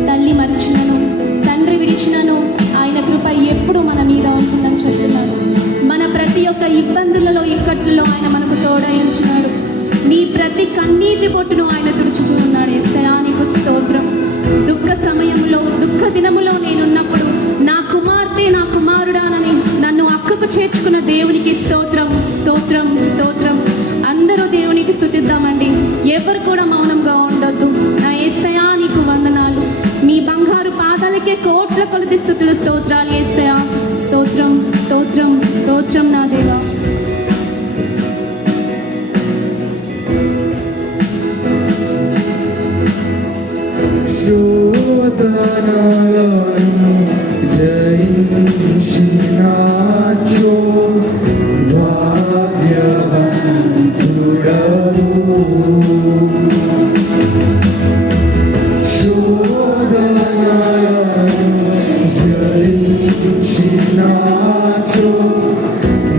తల్లి మరిచినను, తండ్రి విడిచినను ఆయన కృప ఎప్పుడు మన మీద ఉంటుందని చెప్తున్నాడు. మన ప్రతి ఒక్క ఇబ్బందులలో, ఇక్కట్లలో ఆయన మనకు తోడై ఉంటున్నాడు. నీ ప్రతి కన్నీటి పొట్టును ఆయన తుడుచుతూ ఉన్నాడు. యేసయ్యా నీకు స్తోత్రం. దుఃఖ సమయంలో, దుఃఖ దినములో నేనున్నప్పుడు నా కుమార్తె, నా కుమారుడానని నన్ను అక్కకు చేర్చుకున్న దేవునికి స్తోత్రం, స్తోత్రం, స్తోత్రం. అందరూ దేవునికి స్తుతిద్దామండి. ఎవరు కూడా మౌనంగా ఉండొద్దు. నా యేసయ్యా నీకు వందనాలు. మీ బంగారు పాదాలకే కోట్ల కొలది స్తుతులు, స్తోత్రాలు యేసయ్యా. స్తోత్రం, స్తోత్రం, స్తోత్రం నా దేవా. శోధనలను జయించినాచో భాగ్యవంతుడవు. శోధనలను జయించినాచో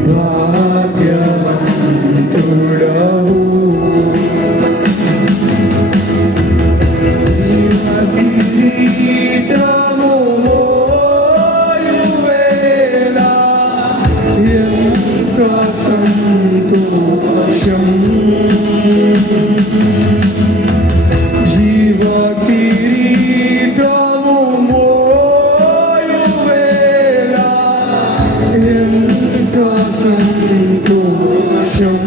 భాగ్యవంతుడవు. కిరీటము మోయువేళ ఎంత సంతోషం. జీవ కిరీటము మోయువేళ ఎంత సంతోషం.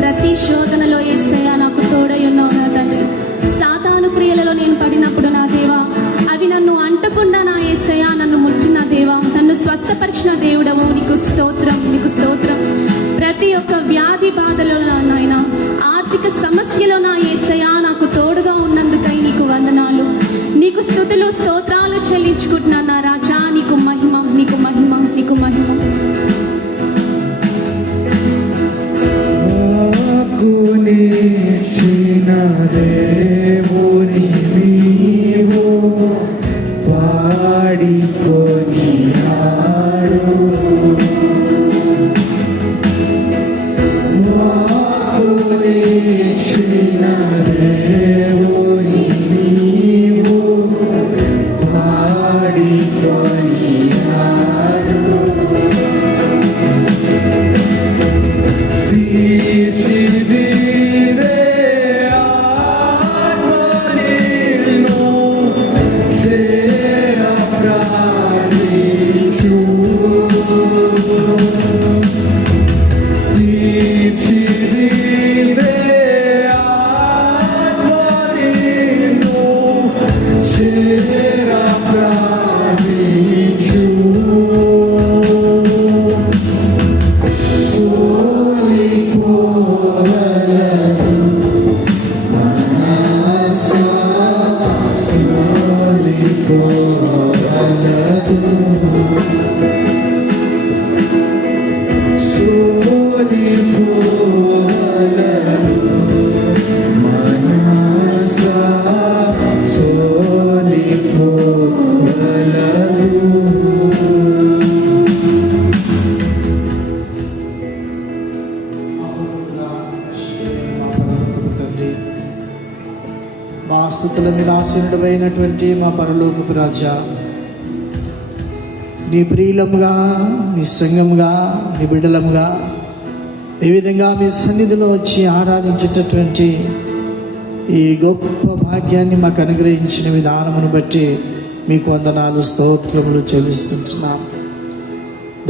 ప్రతి శోధనలో యేసయ్యా నాకు తోడై ఉన్నావు నా తండ్రి. సాతాను క్రియలలో నేను పడినప్పుడు నా దేవా, అవి నన్ను అంటకుండా నా యేసయ్యా నన్ను ముర్చిన దేవా, నన్ను స్వస్థపరిచిన దేవుడవు. నీకు స్తోత్రం, నీకు స్తోత్రం. ప్రతి ఒక్క వ్యాధి బాధలో నాయనా, ఆర్థిక సమస్యలో నా యేసయ్యా నాకు తోడుగా ఉన్నందుకై నీకు వందనాలు. నీకు స్తుతులు, స్తోత్రాలు చెల్లించుకుంటున్నాను నా రాజా. నీకు మహిమ, నీకు మహిమ, నీకు మహిమ. నేర్చిన దేవుని నీవు పాడికొని ఆడు. నేర్చిన దేవుని నీవు పాడికొని ఆడు. తీర్చిదిరే స్తుతుల మీద ఆసీనుడమైనటువంటి మా పరలోకపు రాజా, నీ ప్రియులముగా, నీ సంఘముగా, నీ బిడ్డలముగా ఈ విధంగా మీ సన్నిధిలో వచ్చి ఆరాధించేటటువంటి ఈ గొప్ప భాగ్యాన్ని మాకు అనుగ్రహించిన విధానమును బట్టి మీకు వందనాలు, స్తోత్రములు చెల్లిస్తుంటున్నాం.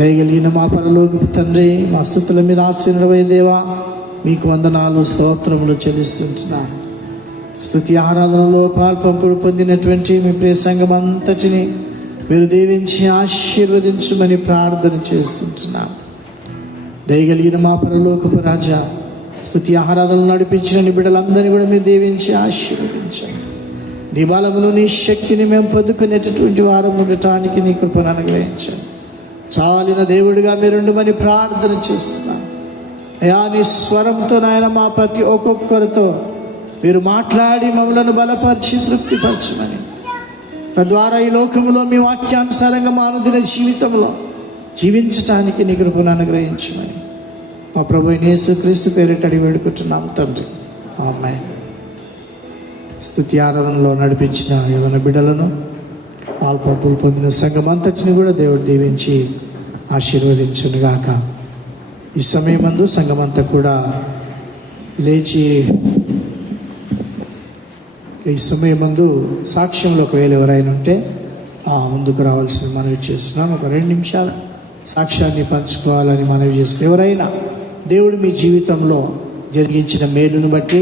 దయగలిగిన మా పరలోకపు తండ్రి, మా స్తుతుల మీద ఆసీనుడవై దేవా, మీకు వందనాలు, స్తోత్రములు చెల్లిస్తుంటున్నాం. స్తుతి ఆరాధనలో పాల్పంపుడు పొందినటువంటి మీ ప్రియ సంఘం అంతటిని మీరు దీవించి ఆశీర్వదించమని ప్రార్థన చేస్తుంటున్నాం. దయగలిగిన మా పరలోకపు రాజా, స్తుతి ఆరాధనలు నడిపించిన నీ బిడ్డలందరినీ కూడా మీరు దీవించి ఆశీర్వదించండి. నీ బలమును, నీ శక్తిని మేము పొందుకునేటటువంటి వారం ఉండటానికి నీ కృపను అనుగ్రహించండి. చాలిన దేవుడిగా మీరుండమని ప్రార్థన చేస్తున్నాం. అయా, నీ స్వరంతో నాయన మా ప్రతి ఒక్కొక్కరితో మీరు మాట్లాడి మమ్మలను బలపరిచి తృప్తిపరచమని, తద్వారా ఈ లోకంలో మీ వాక్యానుసారంగా మా అనుదిన జీవితంలో జీవించటానికి నీ కృపను అనుగ్రహించమని మా ప్రభువైన యేసుక్రీస్తు పేరిట అడిగి వేడుకుంటున్నాం తండ్రి, ఆమేన్. స్తుతి ఆరాధనలో నడిపించిన యవన బిడ్డలను, పాల్పంపులు పొందిన సంఘం అంతటిని కూడా దేవుడు దీవించి ఆశీర్వదించునుగాక. ఈ సమయమందు సంఘమంతా కూడా లేచి ఈ సమయమందు సాక్ష్యంలో ఒకవేళ ఎవరైనా ఉంటే ముందుకు రావాల్సింది మనవి చేస్తున్నాం. ఒక 2 నిమిషాలు సాక్ష్యాన్ని పంచుకోవాలని మనవి చేస్తున్నాం. ఎవరైనా దేవుడు మీ జీవితంలో జరిగించిన మేలును బట్టి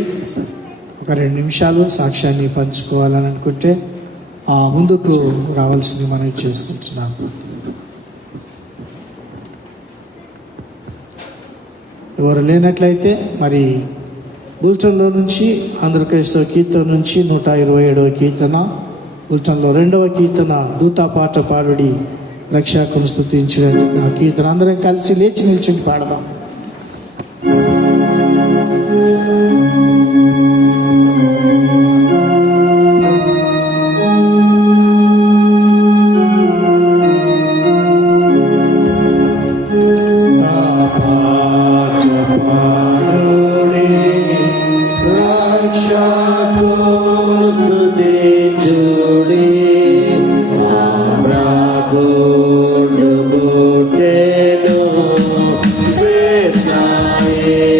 ఒక 2 నిమిషాలు సాక్ష్యాన్ని పంచుకోవాలని అనుకుంటే ముందుకు రావాల్సింది మనవి చేస్తున్నాం. ఎవరు లేనట్లయితే మరి బుల్టన్లో నుంచి ఆంధ్రప్రదేశ్లో కీర్తన నుంచి 127వ కీర్తన, బుల్టన్లో 2వ కీర్తన దూతా పాట పాడుడి రక్షకుని స్తుతించిన కీర్తన అందరం కలిసి లేచి నిల్చుని పాడదాం. Yeah.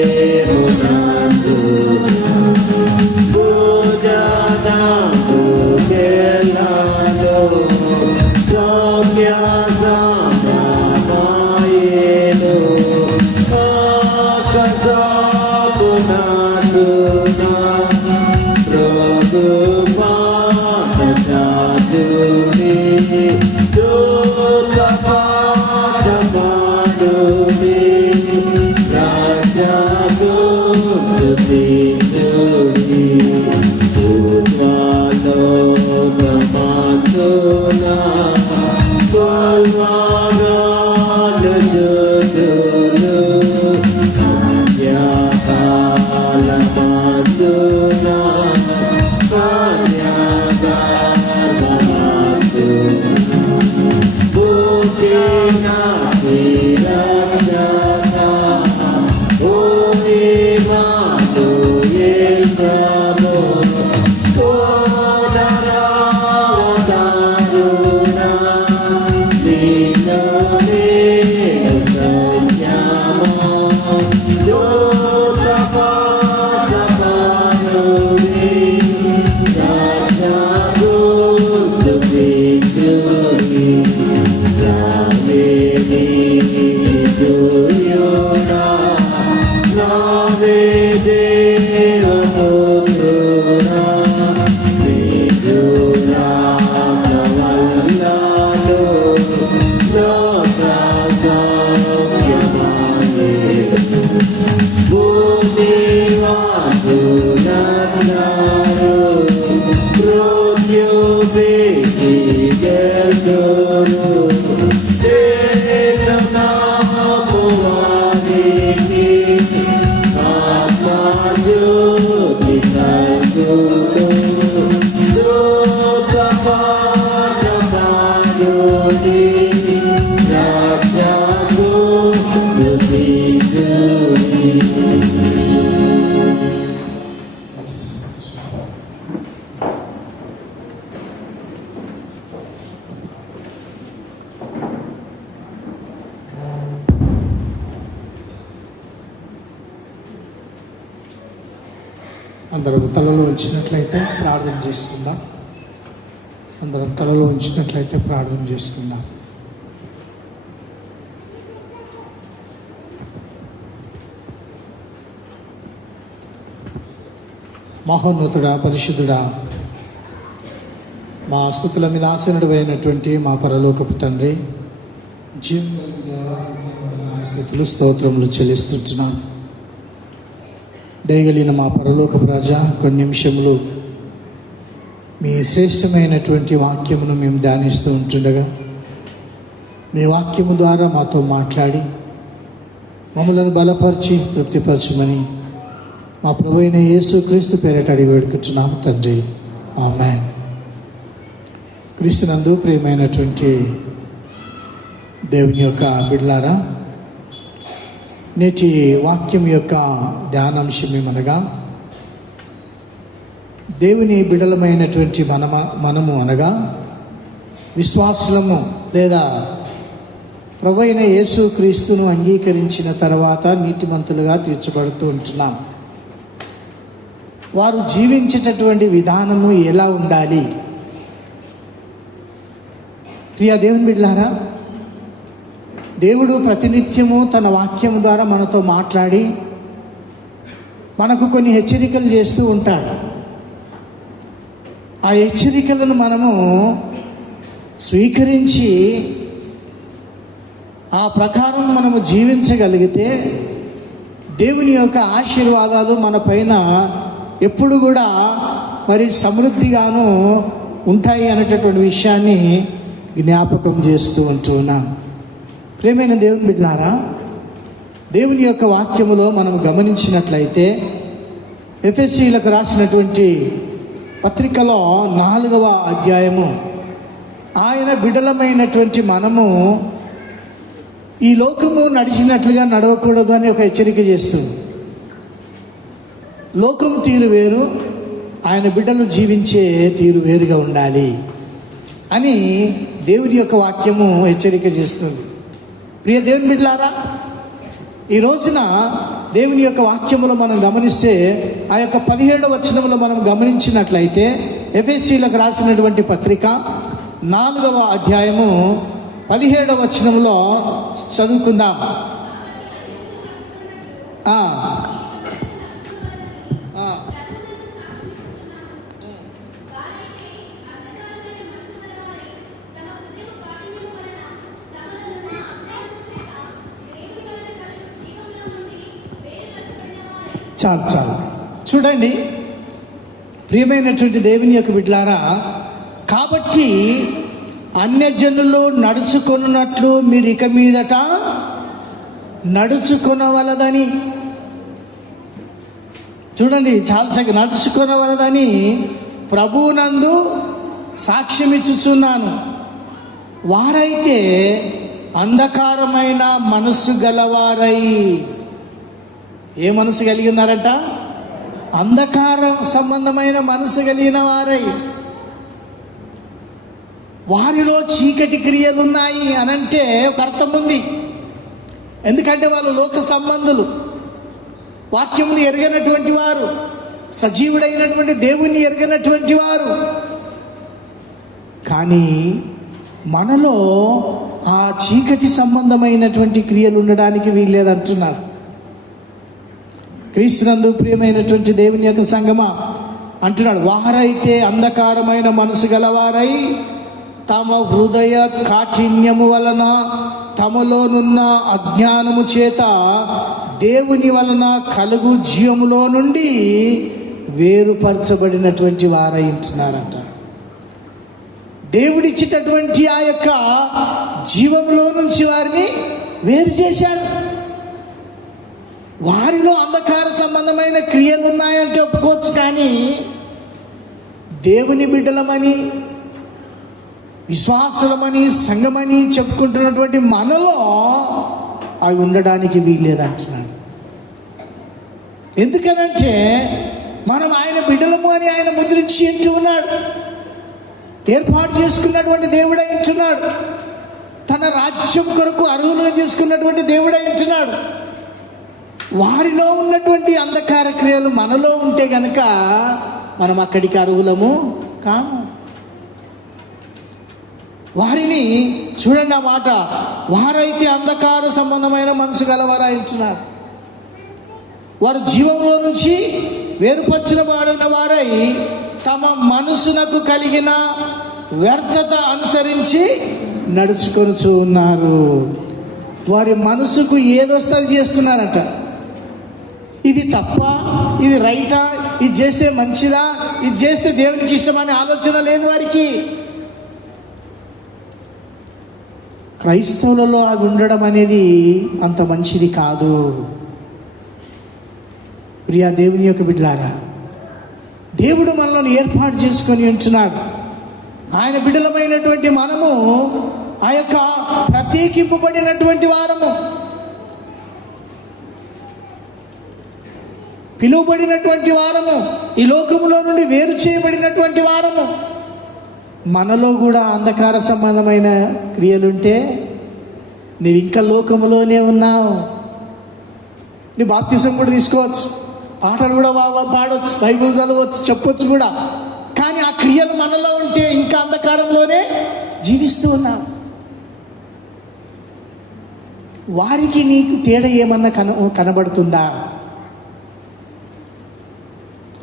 అందరం తలలో ఉంచినట్లయితే ప్రార్థన చేసుకుందాం. అందరం తలలో ఉంచినట్లయితే ప్రార్థన చేసుకుందాం. మహోన్నతుడా, పరిశుద్ధుడా, మా స్తుతుల మీద ఆసనుడు అయినటువంటి మా పరలోకపు తండ్రి, స్థుతులు స్తోత్రములు చెల్లిస్తుంటున్నాను. దయగలిగిన మా పరలోకపు రాజా, కొన్ని నిమిషములు మీ శ్రేష్టమైనటువంటి వాక్యమును మేము ధ్యానిస్తూ ఉంటుండగా మీ వాక్యము ద్వారా మాతో మాట్లాడి మమ్మలను బలపరిచి తృప్తిపరచమని మా ప్రభు అయిన యేసుక్రీస్తు పేరట అడిగి వేడుకుంటున్నాము తండ్రి, ఆమేన్. క్రీస్తునందు ప్రియమైనటువంటి దేవుని యొక్క బిడ్డలారా, నేటి వాక్యం యొక్క ధ్యానాంశం ఏమనగా, దేవుని బిడ్డలమైనటువంటి మనము అనగా విశ్వాసులము లేదా ప్రభు అయిన యేసుక్రీస్తును అంగీకరించిన తర్వాత నీతిమంతులుగా తీర్చబడుతూ ఉంటున్నాం. వారు జీవించేటటువంటి విధానము ఎలా ఉండాలి? ప్రియ దేవుని బిడ్డలారా, దేవుడు ప్రతినిత్యము తన వాక్యము ద్వారా మనతో మాట్లాడి మనకు కొన్ని హెచ్చరికలు చేస్తూ ఉంటాడు. ఆ హెచ్చరికలను మనము స్వీకరించి ఆ ప్రకారం మనము జీవించగలిగితే దేవుని యొక్క ఆశీర్వాదాలు మన పైన ఎప్పుడు కూడా మరి సమృద్ధిగాను ఉంటాయి అనేటటువంటి విషయాన్ని జ్ఞాపకం చేస్తూ ఉంటున్నాం. ప్రియమైన దేవుని బిడ్డలారా, దేవుని యొక్క వాక్యములో మనం గమనించినట్లయితే ఎఫెసీయులకు రాసినటువంటి పత్రికలో 4వ అధ్యాయము, ఆయన బిడ్డలమైనటువంటి మనము ఈ లోకము నడిచినట్లుగా నడవకూడదు అని ఒక హెచ్చరిక చేస్తుంది. లోకం తీరు వేరు, ఆయన బిడ్డలు జీవించే తీరు వేరుగా ఉండాలి అని దేవుని యొక్క వాక్యము హెచ్చరిక చేస్తుంది. ప్రియ దేవుని బిడ్డలారా, ఈ రోజున దేవుని యొక్క వాక్యములో మనం గమనిస్తే ఆ యొక్క 17వ వచనంలో మనం గమనించినట్లయితే ఎఫెసీయులకు రాసినటువంటి పత్రిక 4వ అధ్యాయము 17వ వచనంలో చదువుకుందాం. చాలు చూడండి ప్రియమైనటువంటి దేవుని యొక్క బిడ్డలారా, కాబట్టి అన్యజనులు నడుచుకొనున్నట్లు మీరు ఇక మీదట నడుచుకొనవలదని. చూడండి, చాలాసార్లు నడుచుకొనవలదని ప్రభువునందు సాక్ష్యమిచ్చుచున్నాను. వారైతే అంధకారమైన మనస్సు గలవారై. ఏ మనసు కలిగి ఉన్నారట? అంధకారం సంబంధమైన మనసు కలిగిన వారై. వారిలో చీకటి క్రియలు ఉన్నాయి అనంటే ఒక అర్థం ఉంది. ఎందుకంటే వాళ్ళు లోక సంబంధులు, వాక్యమును ఎరగనటువంటి వారు, సజీవుడైనటువంటి దేవుణ్ణి ఎరగనటువంటి వారు. కానీ మనలో ఆ చీకటి సంబంధమైనటువంటి క్రియలు ఉండడానికి వీల్లేదంటున్నారు. క్రీస్తునందు ప్రియమైనటువంటి దేవుని యొక్క సంగమా అంటున్నాడు, వారైతే అంధకారమైన మనసు గలవారై తమ హృదయ కాఠిన్యము వలన తమలోనున్న అజ్ఞానము చేత దేవుని వలన కలుగు జీవములో నుండి వేరుపరచబడినటువంటి వారై ఉంటున్నారంట. దేవుడిచ్చేటటువంటి ఆ యొక్క జీవంలో నుంచి వారిని వేరు చేశాడు. వారిలో అంధకార సంబంధమైన క్రియలు ఉన్నాయంటే ఒప్పుకోవచ్చు, కానీ దేవుని బిడ్డలమని, విశ్వాసులమని, సంఘమని చెప్పుకుంటున్నటువంటి మనలో అవి ఉండడానికి వీల్లేదంటున్నాడు. ఎందుకనంటే మనం ఆయన బిడ్డలము అని ఆయన ముద్రించి అంటూ ఉన్నాడు. ఏర్పాటు చేసుకున్నటువంటి దేవుడై ఉంటున్నాడు. తన రాజ్యం కొరకు అర్హులుగా చేసుకున్నటువంటి దేవుడై ఉంటున్నాడు. వారిలో ఉన్నటువంటి అంధకార క్రియలు మనలో ఉంటే గనక మనం అక్కడికి అర్హులము కాము. వారిని చూడండి, ఆ మాట, వారైతే అంధకార సంబంధమైన మనసు గలవారాయించున్నారు. వారు జీవంలో నుంచి వేరుపరిచిన వాడిన వారై తమ మనసునకు కలిగిన వ్యర్థత అనుసరించి నడుచుకొనుచు ఉన్నారు. వారి మనసుకు ఏదొస్తే అది చేస్తున్నారట. ఇది తప్ప, ఇది రైటా, ఇది చేస్తే మంచిదా, ఇది చేస్తే దేవునికి ఇష్టమనే ఆలోచన లేదు వారికి. క్రైస్తవులలో అవి ఉండడం అనేది అంత మంచిది కాదు. ప్రియా దేవుని యొక్క బిడ్డలారా, దేవుడు మనల్ని ఏర్పాటు చేసుకొని ఉంటున్నాడు. ఆయన బిడ్డలమైనటువంటి మనము ఆ యొక్క ప్రత్యేకింపబడినటువంటి వారము, పిలువబడినటువంటి వారము, ఈ లోకములో నుండి వేరు చేయబడినటువంటి వారము. మనలో కూడా అంధకార సంబంధమైన క్రియలుంటే నీవు ఇంకా లోకములోనే ఉన్నావు. నీ బాప్తిసం కూడా తీసుకోవచ్చు, పాటలు కూడా పాడవచ్చు, బైబిల్ చదవచ్చు, చెప్పొచ్చు కూడా. కానీ ఆ క్రియలు మనలో ఉంటే ఇంకా అంధకారంలోనే జీవిస్తూ ఉన్నాం. వారికి నీకు తేడా ఏమన్నా కనబడుతుందా?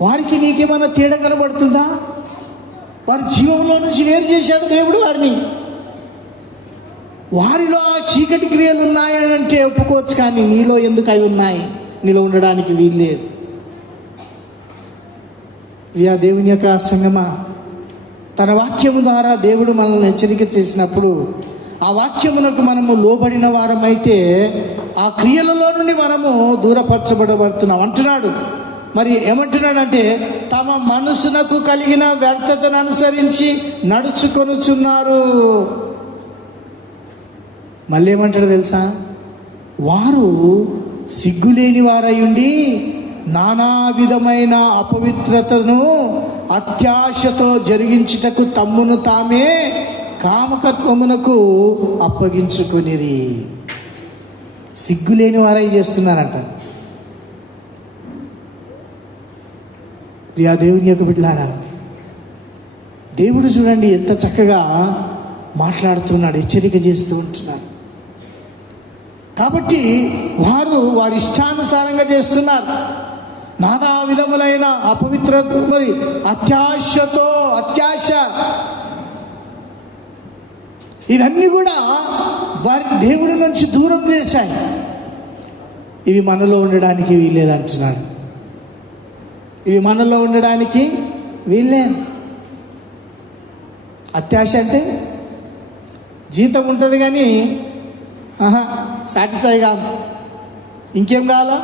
వారికి నీకేమన్నా తేడా కనబడుతుందా? వారి జీవంలో నుంచి వేరు చేశాడు దేవుడు వారిని. వారిలో ఆ చీకటి క్రియలు ఉన్నాయని అంటే ఒప్పుకోవచ్చు, కానీ నీలో ఎందుకు అవి ఉన్నాయి? నీలో ఉండడానికి వీల్లేదు. ప్రియా దేవుని యొక్క సంగమా, తన వాక్యము ద్వారా దేవుడు మనల్ని హెచ్చరిక చేసినప్పుడు ఆ వాక్యమునకు మనము లోబడిన వారమైతే ఆ క్రియలలో నుండి మనము దూరపరచబడబడుతున్నాం అంటున్నాడు. మరి ఏమంటున్నాడంటే, తమ మనసునకు కలిగిన వ్యర్థతను అనుసరించి నడుచుకొనుచున్నారు. మళ్ళీ ఏమంటాడు తెలుసా? వారు సిగ్గులేని వారై ఉండి నానా విధమైన అపవిత్రతను అత్యాశతో జరిగించుటకు తమ్మును తామే కామకత్వమునకు అప్పగించుకొనిరి. సిగ్గులేని వారై చేస్తున్నారంట. ప్రియా దేవుని యొక్క బిడ్డలారా, దేవుడు చూడండి ఎంత చక్కగా మాట్లాడుతున్నాడు, హెచ్చరిక చేస్తూ ఉంటున్నాడు. కాబట్టి వారి ఇష్టానుసారంగా చేస్తున్నారు. నానా విధములైన అపవిత్రత, మరి అత్యాశ, ఇవన్నీ కూడా వారిని దేవుడి నుంచి దూరం చేశాయి. ఇవి మనలో ఉండడానికి వీల్లేదంటున్నాడు. ఇవి మనలో ఉండడానికి వీల్లేదు. అత్యాశ అంటే జీతం ఉంటుంది కానీ సాటిస్ఫై కాదు. ఇంకేం కావాలా?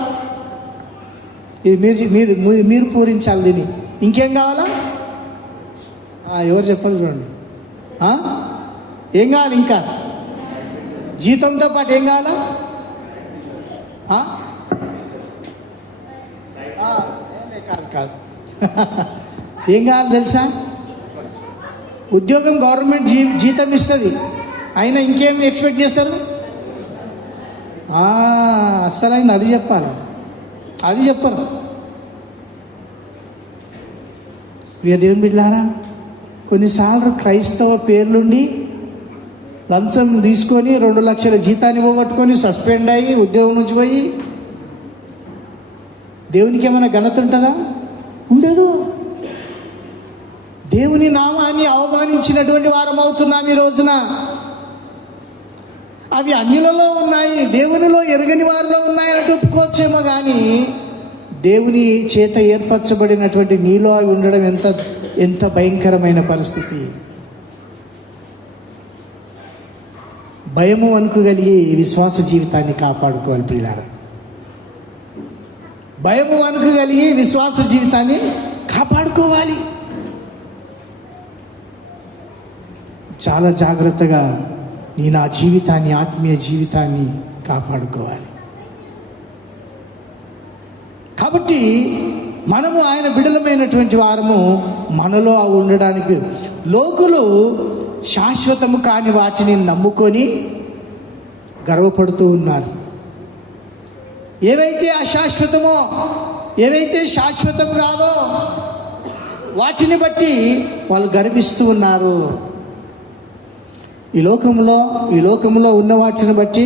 ఇది మీరు పూరించాలి దీన్ని. ఇంకేం కావాలా? ఎవరు చెప్పాలి చూడండి. ఏం కావాలి? ఇంకా జీతంతో పాటు ఏం కావాలా? కాదు ఏం కావాలి తెలుసా? ఉద్యోగం గవర్నమెంట్ జీతం ఇస్తుంది, అయినా ఇంకేం ఎక్స్పెక్ట్ చేస్తారు? అస్సలు ఆయన అది చెప్పాలి, అది చెప్పరు. ప్రియ దేవుని బిడ్డలారా, కొన్నిసార్లు క్రైస్తవ పేర్లుండి లంచం తీసుకొని 2 లక్షల జీతాన్ని పోగొట్టుకొని సస్పెండ్ అయ్యి ఉద్యోగం నుంచి పోయి దేవునికి ఏమైనా ఘనత ఉంటుందా? ఉండదు. దేవుని నామాన్ని అవమానించినటువంటి వారం అవుతున్నాం ఈ రోజున. అవి అన్యులలో ఉన్నాయి, దేవునిలో ఎరగని వారిలో ఉన్నాయి అని ఒప్పుకోవచ్చేమో, కానీ దేవుని చేత ఏర్పరచబడినటువంటి నీలో అవి ఉండడం ఎంత భయంకరమైన పరిస్థితి. భయము వణుకు కలిగి విశ్వాస జీవితాన్ని కాపాడుకోవాలి ప్రియులారా. భయము వణుకు కలిగి విశ్వాస జీవితాన్ని కాపాడుకోవాలి. చాలా జాగ్రత్తగా నా జీవితాన్ని, ఆత్మీయ జీవితాన్ని కాపాడుకోవాలి. కాబట్టి మనము ఆయన బిడ్డలమైనటువంటి వారము. మనలో ఉండడానికి లోకులు శాశ్వతము కాని వాటిని నమ్ముకొని గర్వపడుతూ ఉన్నారు. ఏవైతే అశాశ్వతమో, ఏవైతే శాశ్వతం కాదో వాటిని బట్టి వాళ్ళు గర్విస్తూ ఉన్నారు. ఈ లోకంలో ఉన్న వాటిని బట్టి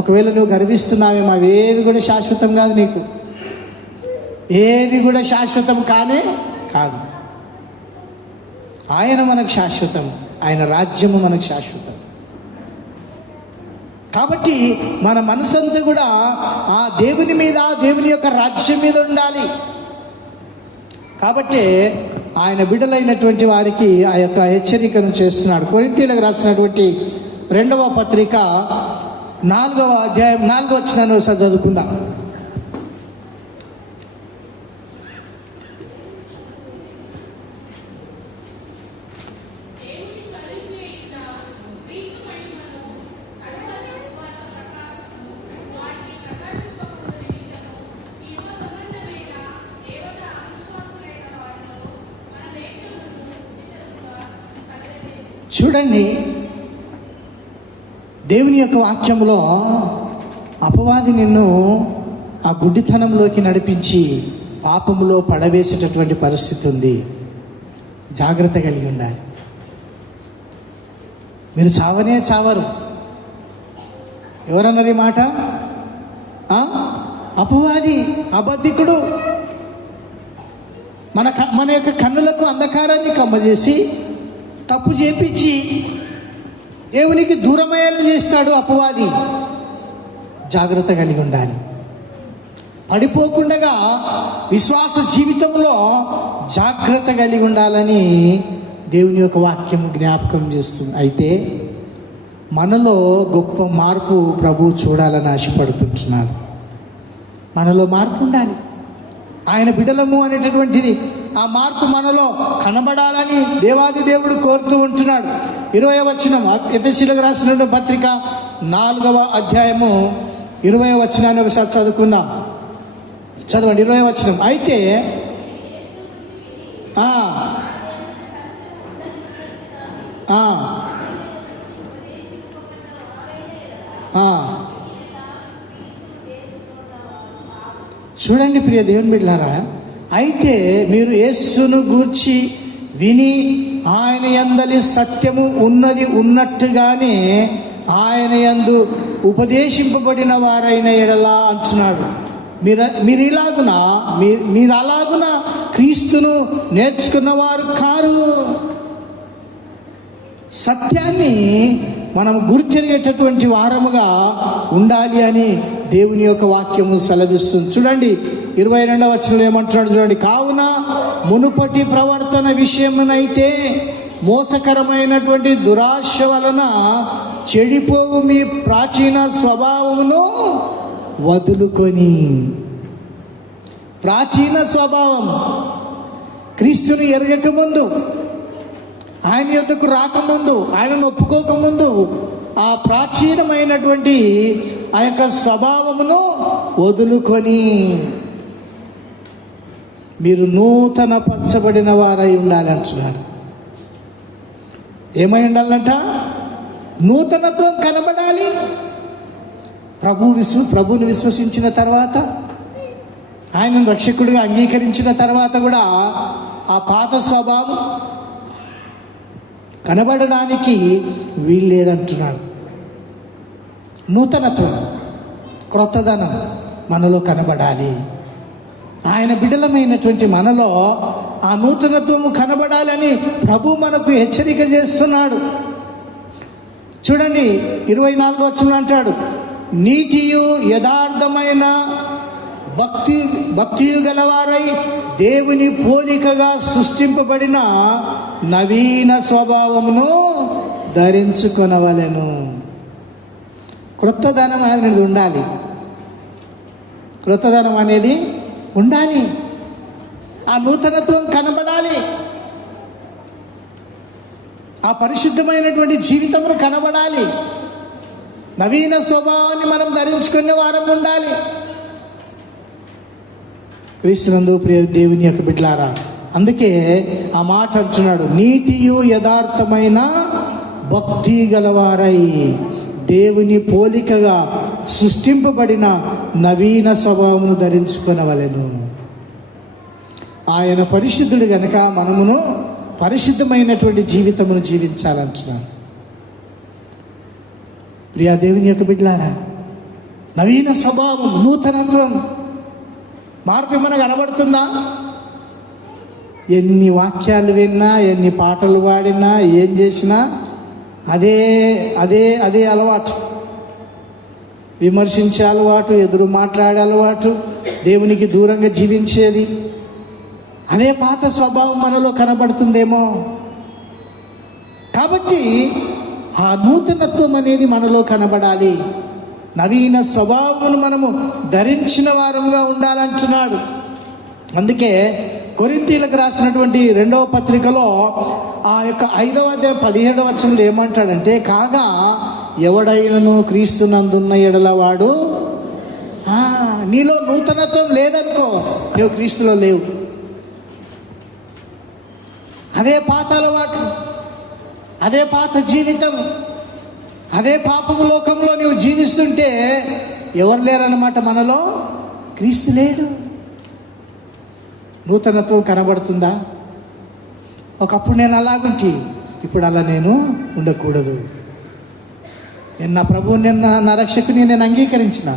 ఒకవేళ నువ్వు గర్విస్తున్నావేమో, అవేవి కూడా శాశ్వతం కాదు. నీకు ఏవి కూడా శాశ్వతం కానే కాదు. ఆయన మనకు శాశ్వతం, ఆయన రాజ్యము మనకు శాశ్వతం. కాబట్టి మన మనసంతా కూడా ఆ దేవుని మీద, దేవుని యొక్క రాజ్యం మీద ఉండాలి. కాబట్టి ఆయన బిడ్డలైనటువంటి వారికి ఆ యొక్క హెచ్చరికను చేస్తున్నాడు. కొరింథీయులకు రాసినటువంటి 2వ పత్రిక 4వ అధ్యాయం 4వ వచనాన్ని ఒకసారి చదువుకుందాం. చూడండి, దేవుని యొక్క వాక్యంలో అపవాది నిన్ను ఆ గుడ్డితనంలోకి నడిపించి పాపములో పడవేసేటటువంటి పరిస్థితి ఉంది. జాగ్రత్త కలిగి ఉండాలి. మీరు చావనే చావరు. ఎవరన్నారు ఈ మాట? అపవాది, అబద్ధికుడు మన యొక్క కన్నులకు అంధకారాన్ని కమ్మజేసి తప్పు చేపించి దేవునికి దూరమయ్యేలా చేస్తాడు అపవాది. జాగ్రత్త కలిగి ఉండాలి. పడిపోకుండా విశ్వాస జీవితంలో జాగ్రత్త కలిగి ఉండాలని దేవుని యొక్క వాక్యం జ్ఞాపకం చేస్తుంది. అయితే మనలో గొప్ప మార్పు ప్రభువు చూడాలని ఆశపడుతుంటున్నాడు. మనలో మార్పు ఉండాలి. ఆయన బిడ్డలము అనేటటువంటిది, ఆ మార్పు మనలో కనబడాలని దేవాది దేవుడు కోరుతూ ఉంటున్నాడు. 20వ వచనం, ఎఫెసీయులకు రాసిన పత్రిక 4వ అధ్యాయము 20వ వచనాన్ని ఒకసారి చదువుకుందాం. చదవండి 20వ వచనం. అయితే చూడండి ప్రియ దేవుని బిడ్డలారా, అయితే మీరు యేసును గూర్చి విని ఆయన యందలి సత్యము ఉన్నది ఉన్నట్టుగానే ఆయన యందు ఉపదేశింపబడిన వారైన ఎడలా అంటున్నాడు. మీరు అలాగున క్రీస్తును నేర్చుకున్నవారు కారు. సత్యాన్ని మనం గుర్తెరిగేటటువంటి వారముగా ఉండాలి అని దేవుని యొక్క వాక్యము సెలవిస్తుంది. చూడండి 22వ వచనంలో ఏమంటున్నాడు చూడండి. కావున మునుపటి ప్రవర్తన విషయమునైతే మోసకరమైనటువంటి దురాశ వలన చెడిపోవు మీ ప్రాచీన స్వభావమును వదులుకొని. ప్రాచీన స్వభావం, క్రీస్తుని ఎరగక ముందు, ఆయన యొద్దకు రాకముందు, ఆయనను ఒప్పుకోకముందు ఆ ప్రాచీనమైనటువంటి ఆ యొక్క స్వభావమును వదులుకొని మీరు నూతన పరచబడిన వారై ఉండాలంటున్నాడు. ఏమై ఉండాలంట? నూతనత్వం కనబడాలి. ప్రభువుని విశ్వసించిన తర్వాత, ఆయనను రక్షకుడిగా అంగీకరించిన తర్వాత కూడా ఆ పాత స్వభావం కనబడడానికి వీల్లేదంటున్నాడు. నూతనత్వం, క్రొత్తదనం మనలో కనబడాలి. ఆయన బిడ్డలమైనటువంటి మనలో ఆ నూతనత్వము కనబడాలని ప్రభు మనకు హెచ్చరిక చేస్తున్నాడు. చూడండి 24వ వచనం అంటాడు, నీతియు యథార్థమైన భక్తియు గలవారై దేవుని పోలికగా సృష్టింపబడిన నవీన స్వభావమును ధరించుకొనవలెను. క్రొత్తదనం అనేది ఉండాలి. క్రొత్తదనం అనేది ఉండాలి. ఆ నూతనత్వం కనబడాలి. ఆ పరిశుద్ధమైనటువంటి జీవితమును కనబడాలి. నవీన స్వభావాన్ని మనం ధరించుకునే వారం ఉండాలి. క్రీస్తునందు ప్రియ దేవుని యొక్క బిడ్డలారా, అందుకే ఆ మాట అంటున్నాడు, నీతియు యథార్థమైన భక్తి గలవారై దేవుని పోలికగా సృష్టింపబడిన నవీన స్వభావమును ధరించుకొనవలెను. ఆయన పరిశుద్ధుడు గనుక మనమును పరిశుద్ధమైనటువంటి జీవితమును జీవించాలంటున్నాను. ప్రియా దేవుని యొక్క బిడ్డలారా, నవీన స్వభావం, నూతనత్వం, మార్పు మనకు కనబడుతుందా? ఎన్ని వాక్యాలు విన్నా, ఎన్ని పాటలు పాడినా, ఏం చేసినా అదే అదే అదే అలవాటు. విమర్శించే అలవాటు, ఎదురు మాట్లాడే అలవాటు, దేవునికి దూరంగా జీవించేది, అదే పాత స్వభావం మనలో కనబడుతుందేమో. కాబట్టి ఆ నూతనత్వం అనేది మనలో కనబడాలి. నవీన స్వభావమును మనము ధరించిన వారంగా ఉండాలంటున్నాడు. అందుకే కొరింథీయులకు రాసినటువంటి 2వ పత్రికలో ఆ యొక్క 5వ అధ్యాయం 17వ వచనంలో ఏమంటాడంటే, కాగా ఎవడైనను క్రీస్తునందున్న ఎడల వాడు, నీలో నూతనత్వం లేదనుకో, నువ్వు క్రీస్తులో లేవు. అదే పాత అలవాటు, అదే పాత జీవితం, అదే పాపపు లోకంలో నువ్వు జీవిస్తుంటే ఎవరు లేరన్నమాట, మనలో క్రీస్తు లేడు. నూతనత్వం కనబడుతుందా? ఒకప్పుడు నేను అలాగుంటి, ఇప్పుడు అలా నేను ఉండకూడదు. నేను నా ప్రభువు, నా రక్షకుని నేను అంగీకరించిన,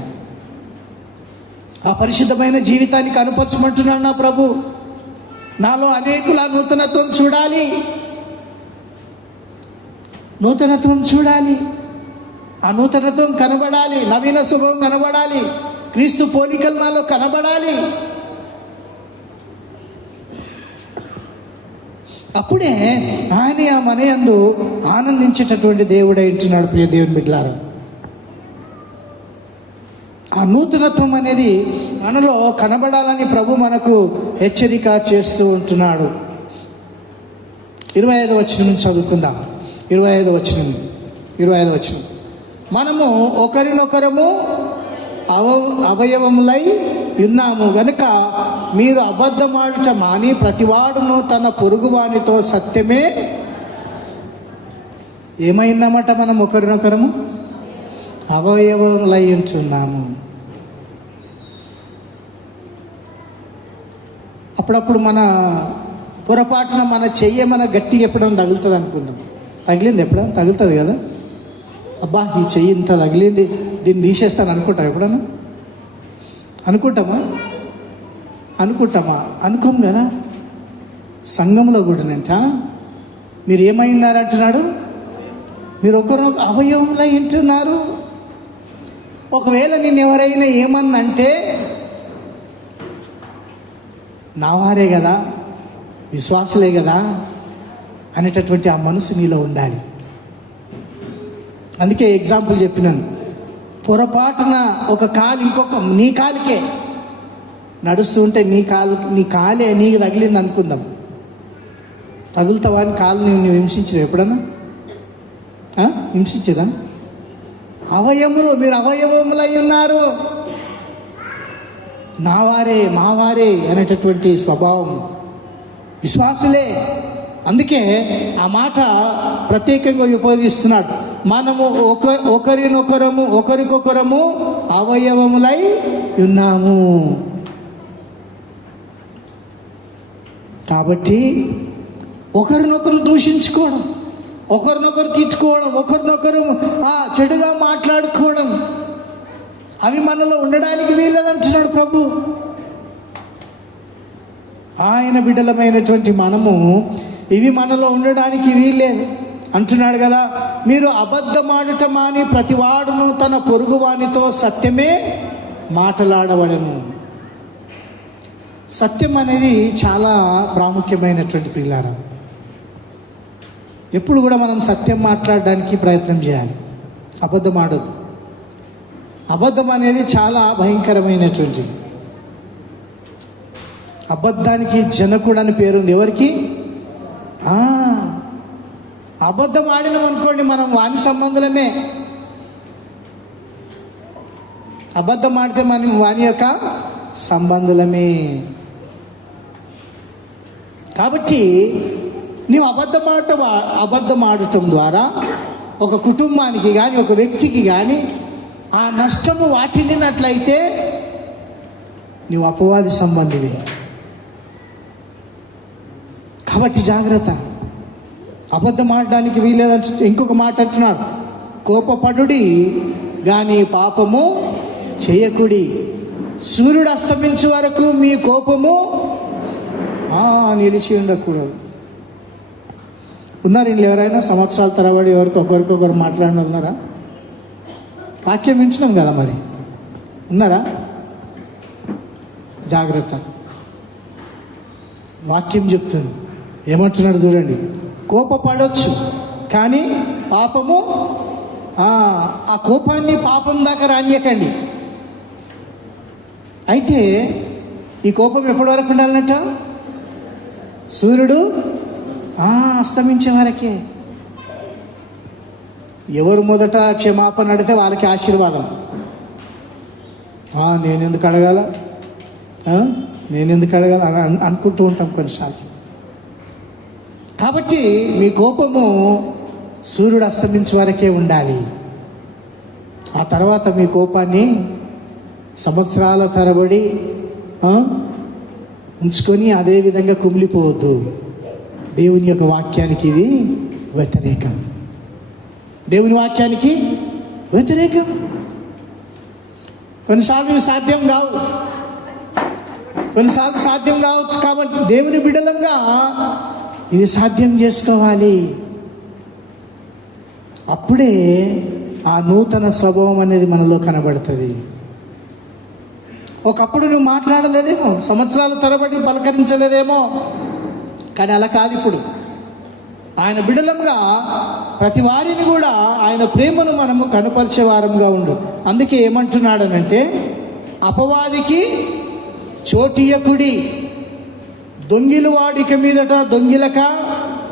ఆ పరిశుద్ధమైన జీవితానికి అనుపరచమంటున్నాడు నా ప్రభు. నాలో అనేకుల నూతనత్వం చూడాలి, నూతనత్వం చూడాలి, ఆ నూతనత్వం కనబడాలి, నవీన స్వభావం కనబడాలి, క్రీస్తు పోలికలు నాలో కనబడాలి. అప్పుడే ఆయన ఆ మనయందు ఆనందించేటటువంటి దేవుడై ఉంటున్నాడు. ప్రియ దేవుని బిడ్డలారా, ఆ నూతనత్వం అనేది మనలో కనబడాలని ప్రభు మనకు హెచ్చరిక చేస్తూ ఉంటున్నాడు. 25వ వచనం నుంచి చదువుకుందాం. 25వ వచనం, మనము ఒకరినొకరము అవయవములై ఉన్నాము గనుక మీరు అబద్ధమాడుట మాని ప్రతివాడును తన పొరుగువానితో సత్యమే. ఏమైందన్నమాట? మనం ఒకరినొకరము అవయవములై ఉంటున్నాము. అప్పుడప్పుడు మన పొరపాటున మన చెయ్యి మన గట్టిగా ఎప్పుడైనా తగులుతుంది అనుకుందాం. తగిలింది ఎప్పుడైనా? తగులుతుంది కదా. అబ్బా, ఈ చెయ్యి ఇంత తగిలింది, దీన్ని తీసేస్తాను అనుకుంటాం. ఎప్పుడన్నా అనుకుంటామా? అనుకోం కదా. సంఘంలో కూడానంట మీరు ఏమైనారంటున్నాడు? మీరు ఒకరు అవయవంలో వింటున్నారు. ఒకవేళ నేను ఎవరైనా ఏమన్నంటే, నా వారే కదా, విశ్వాసులే కదా అనేటటువంటి ఆ మనసు నీలో ఉండాలి. అందుకే ఎగ్జాంపుల్ చెప్పినాను. పొరపాటున ఒక కాలు ఇంకొక నీ కాలుకే నడుస్తూ ఉంటే నీ కాలే నీకు తగిలింది అనుకుందాం. తగులుతావా అని కాలు నువ్వు హింసించవు ఎప్పుడన్నా? హింసించదా? అవయములు, మీరు అవయవములై ఉన్నారు, నావారే మావారే అనేటటువంటి స్వభావం విశ్వాసులే. అందుకే ఆ మాట ప్రత్యేకంగా ఉపయోగిస్తున్నాడు. మనము ఒకరికొకరము అవయవములై ఉన్నాము. కాబట్టి ఒకరినొకరు దూషించుకోవడం, ఒకరినొకరు తిట్టుకోవడం, ఒకరినొకరు చెడుగా మాట్లాడుకోవడం, అవి మనలో ఉండడానికి వీలదంటున్నాడు ప్రభు. ఆయన బిడ్డలమైనటువంటి మనము ఇవి మనలో ఉండడానికి వీల్లేదు అంటున్నాడు కదా. మీరు అబద్ధమాడుట మాని ప్రతివాడును తన పొరుగువానితో సత్యమే మాట్లాడవలెను. సత్యం అనేది చాలా ప్రాముఖ్యమైనటువంటి పిల్లారా. ఎప్పుడు కూడా మనం సత్యం మాట్లాడడానికి ప్రయత్నం చేయాలి, అబద్ధం ఆడొద్దు. అబద్ధం అనేది చాలా భయంకరమైనటువంటిది. అబద్ధానికి జనకుడు అని పేరుంది. ఎవరికి? అబద్ధం ఆడినాం అనుకోండి, మనం వాని సంబంధులమే. అబద్ధం ఆడితే మనం వాని యొక్క సంబంధులమే. కాబట్టి నీవు అబద్ధం ఆడటం ద్వారా ఒక కుటుంబానికి కానీ, ఒక వ్యక్తికి కానీ ఆ నష్టము వాటిల్లినట్లయితే నువ్వు అపవాది సంబంధివి. కాబట్టి జాగ్రత్త. అబద్ధం ఆడడానికి వీలేదని ఇంకొక మాట అంటున్నాడు, కోపపడుడి గాని పాపము చేయకుడి. సూర్యుడు అస్తమించే వరకు మీ కోపము నిలిచి ఉండకూడదు. ఉన్నారు ఇంట్లో ఎవరైనా సంవత్సరాల తరబడి ఒకరికొకరు మాట్లాడిన ఉన్నారా? వాక్యం వింటున్నాం కదా, మరి ఉన్నారా? జాగ్రత్త. వాక్యం చెప్తుంది, ఏమంటున్నాడు చూడండి, కోపపడవచ్చు కానీ పాపము ఆ కోపాన్ని పాపం దాకా రానియకండి. అయితే ఈ కోపం ఎప్పటి వరకు ఉండాలన్నట్ట? సూర్యుడు అస్తమించే వరకే. ఎవరు మొదట క్షమాపణ అడిగితే వాళ్ళకి ఆశీర్వాదం. నేనెందుకు అడగాల అని అనుకుంటూ ఉంటాం కొన్నిసార్లు. కాబట్టి మీ కోపము సూర్యుడు అస్తమించే వరకే ఉండాలి. ఆ తర్వాత మీ కోపాన్ని సంవత్సరాల తరబడి ఉంచుకొని అదే విధంగా కుమిలిపోవద్దు. దేవుని యొక్క వాక్యానికి ఇది వ్యతిరేకం. దేవుని వాక్యానికి వ్యతిరేకం. కొన్నిసార్లు సాధ్యం కావు, కొన్నిసార్లు సాధ్యం కావచ్చు. కాబట్టి దేవుని బిడ్డలంగా ఇది సాధ్యం చేసుకోవాలి. అప్పుడే ఆ నూతన స్వభావం అనేది మనలో కనబడుతుంది. ఒకప్పుడు నువ్వు మాట్లాడలేదేమో, సంవత్సరాల తరబడి పలకరించలేదేమో, కానీ అలా కాదు. ఇప్పుడు ఆయన బిడ్డలంగా ప్రతి వారిని కూడా ఆయన ప్రేమను మనము కనపరిచే వారంగా ఉండు. అందుకే ఏమంటున్నాడనంటే, అపవాదికి చోటియకుడి, దొంగిలు వాడిక మీదట దొంగిలక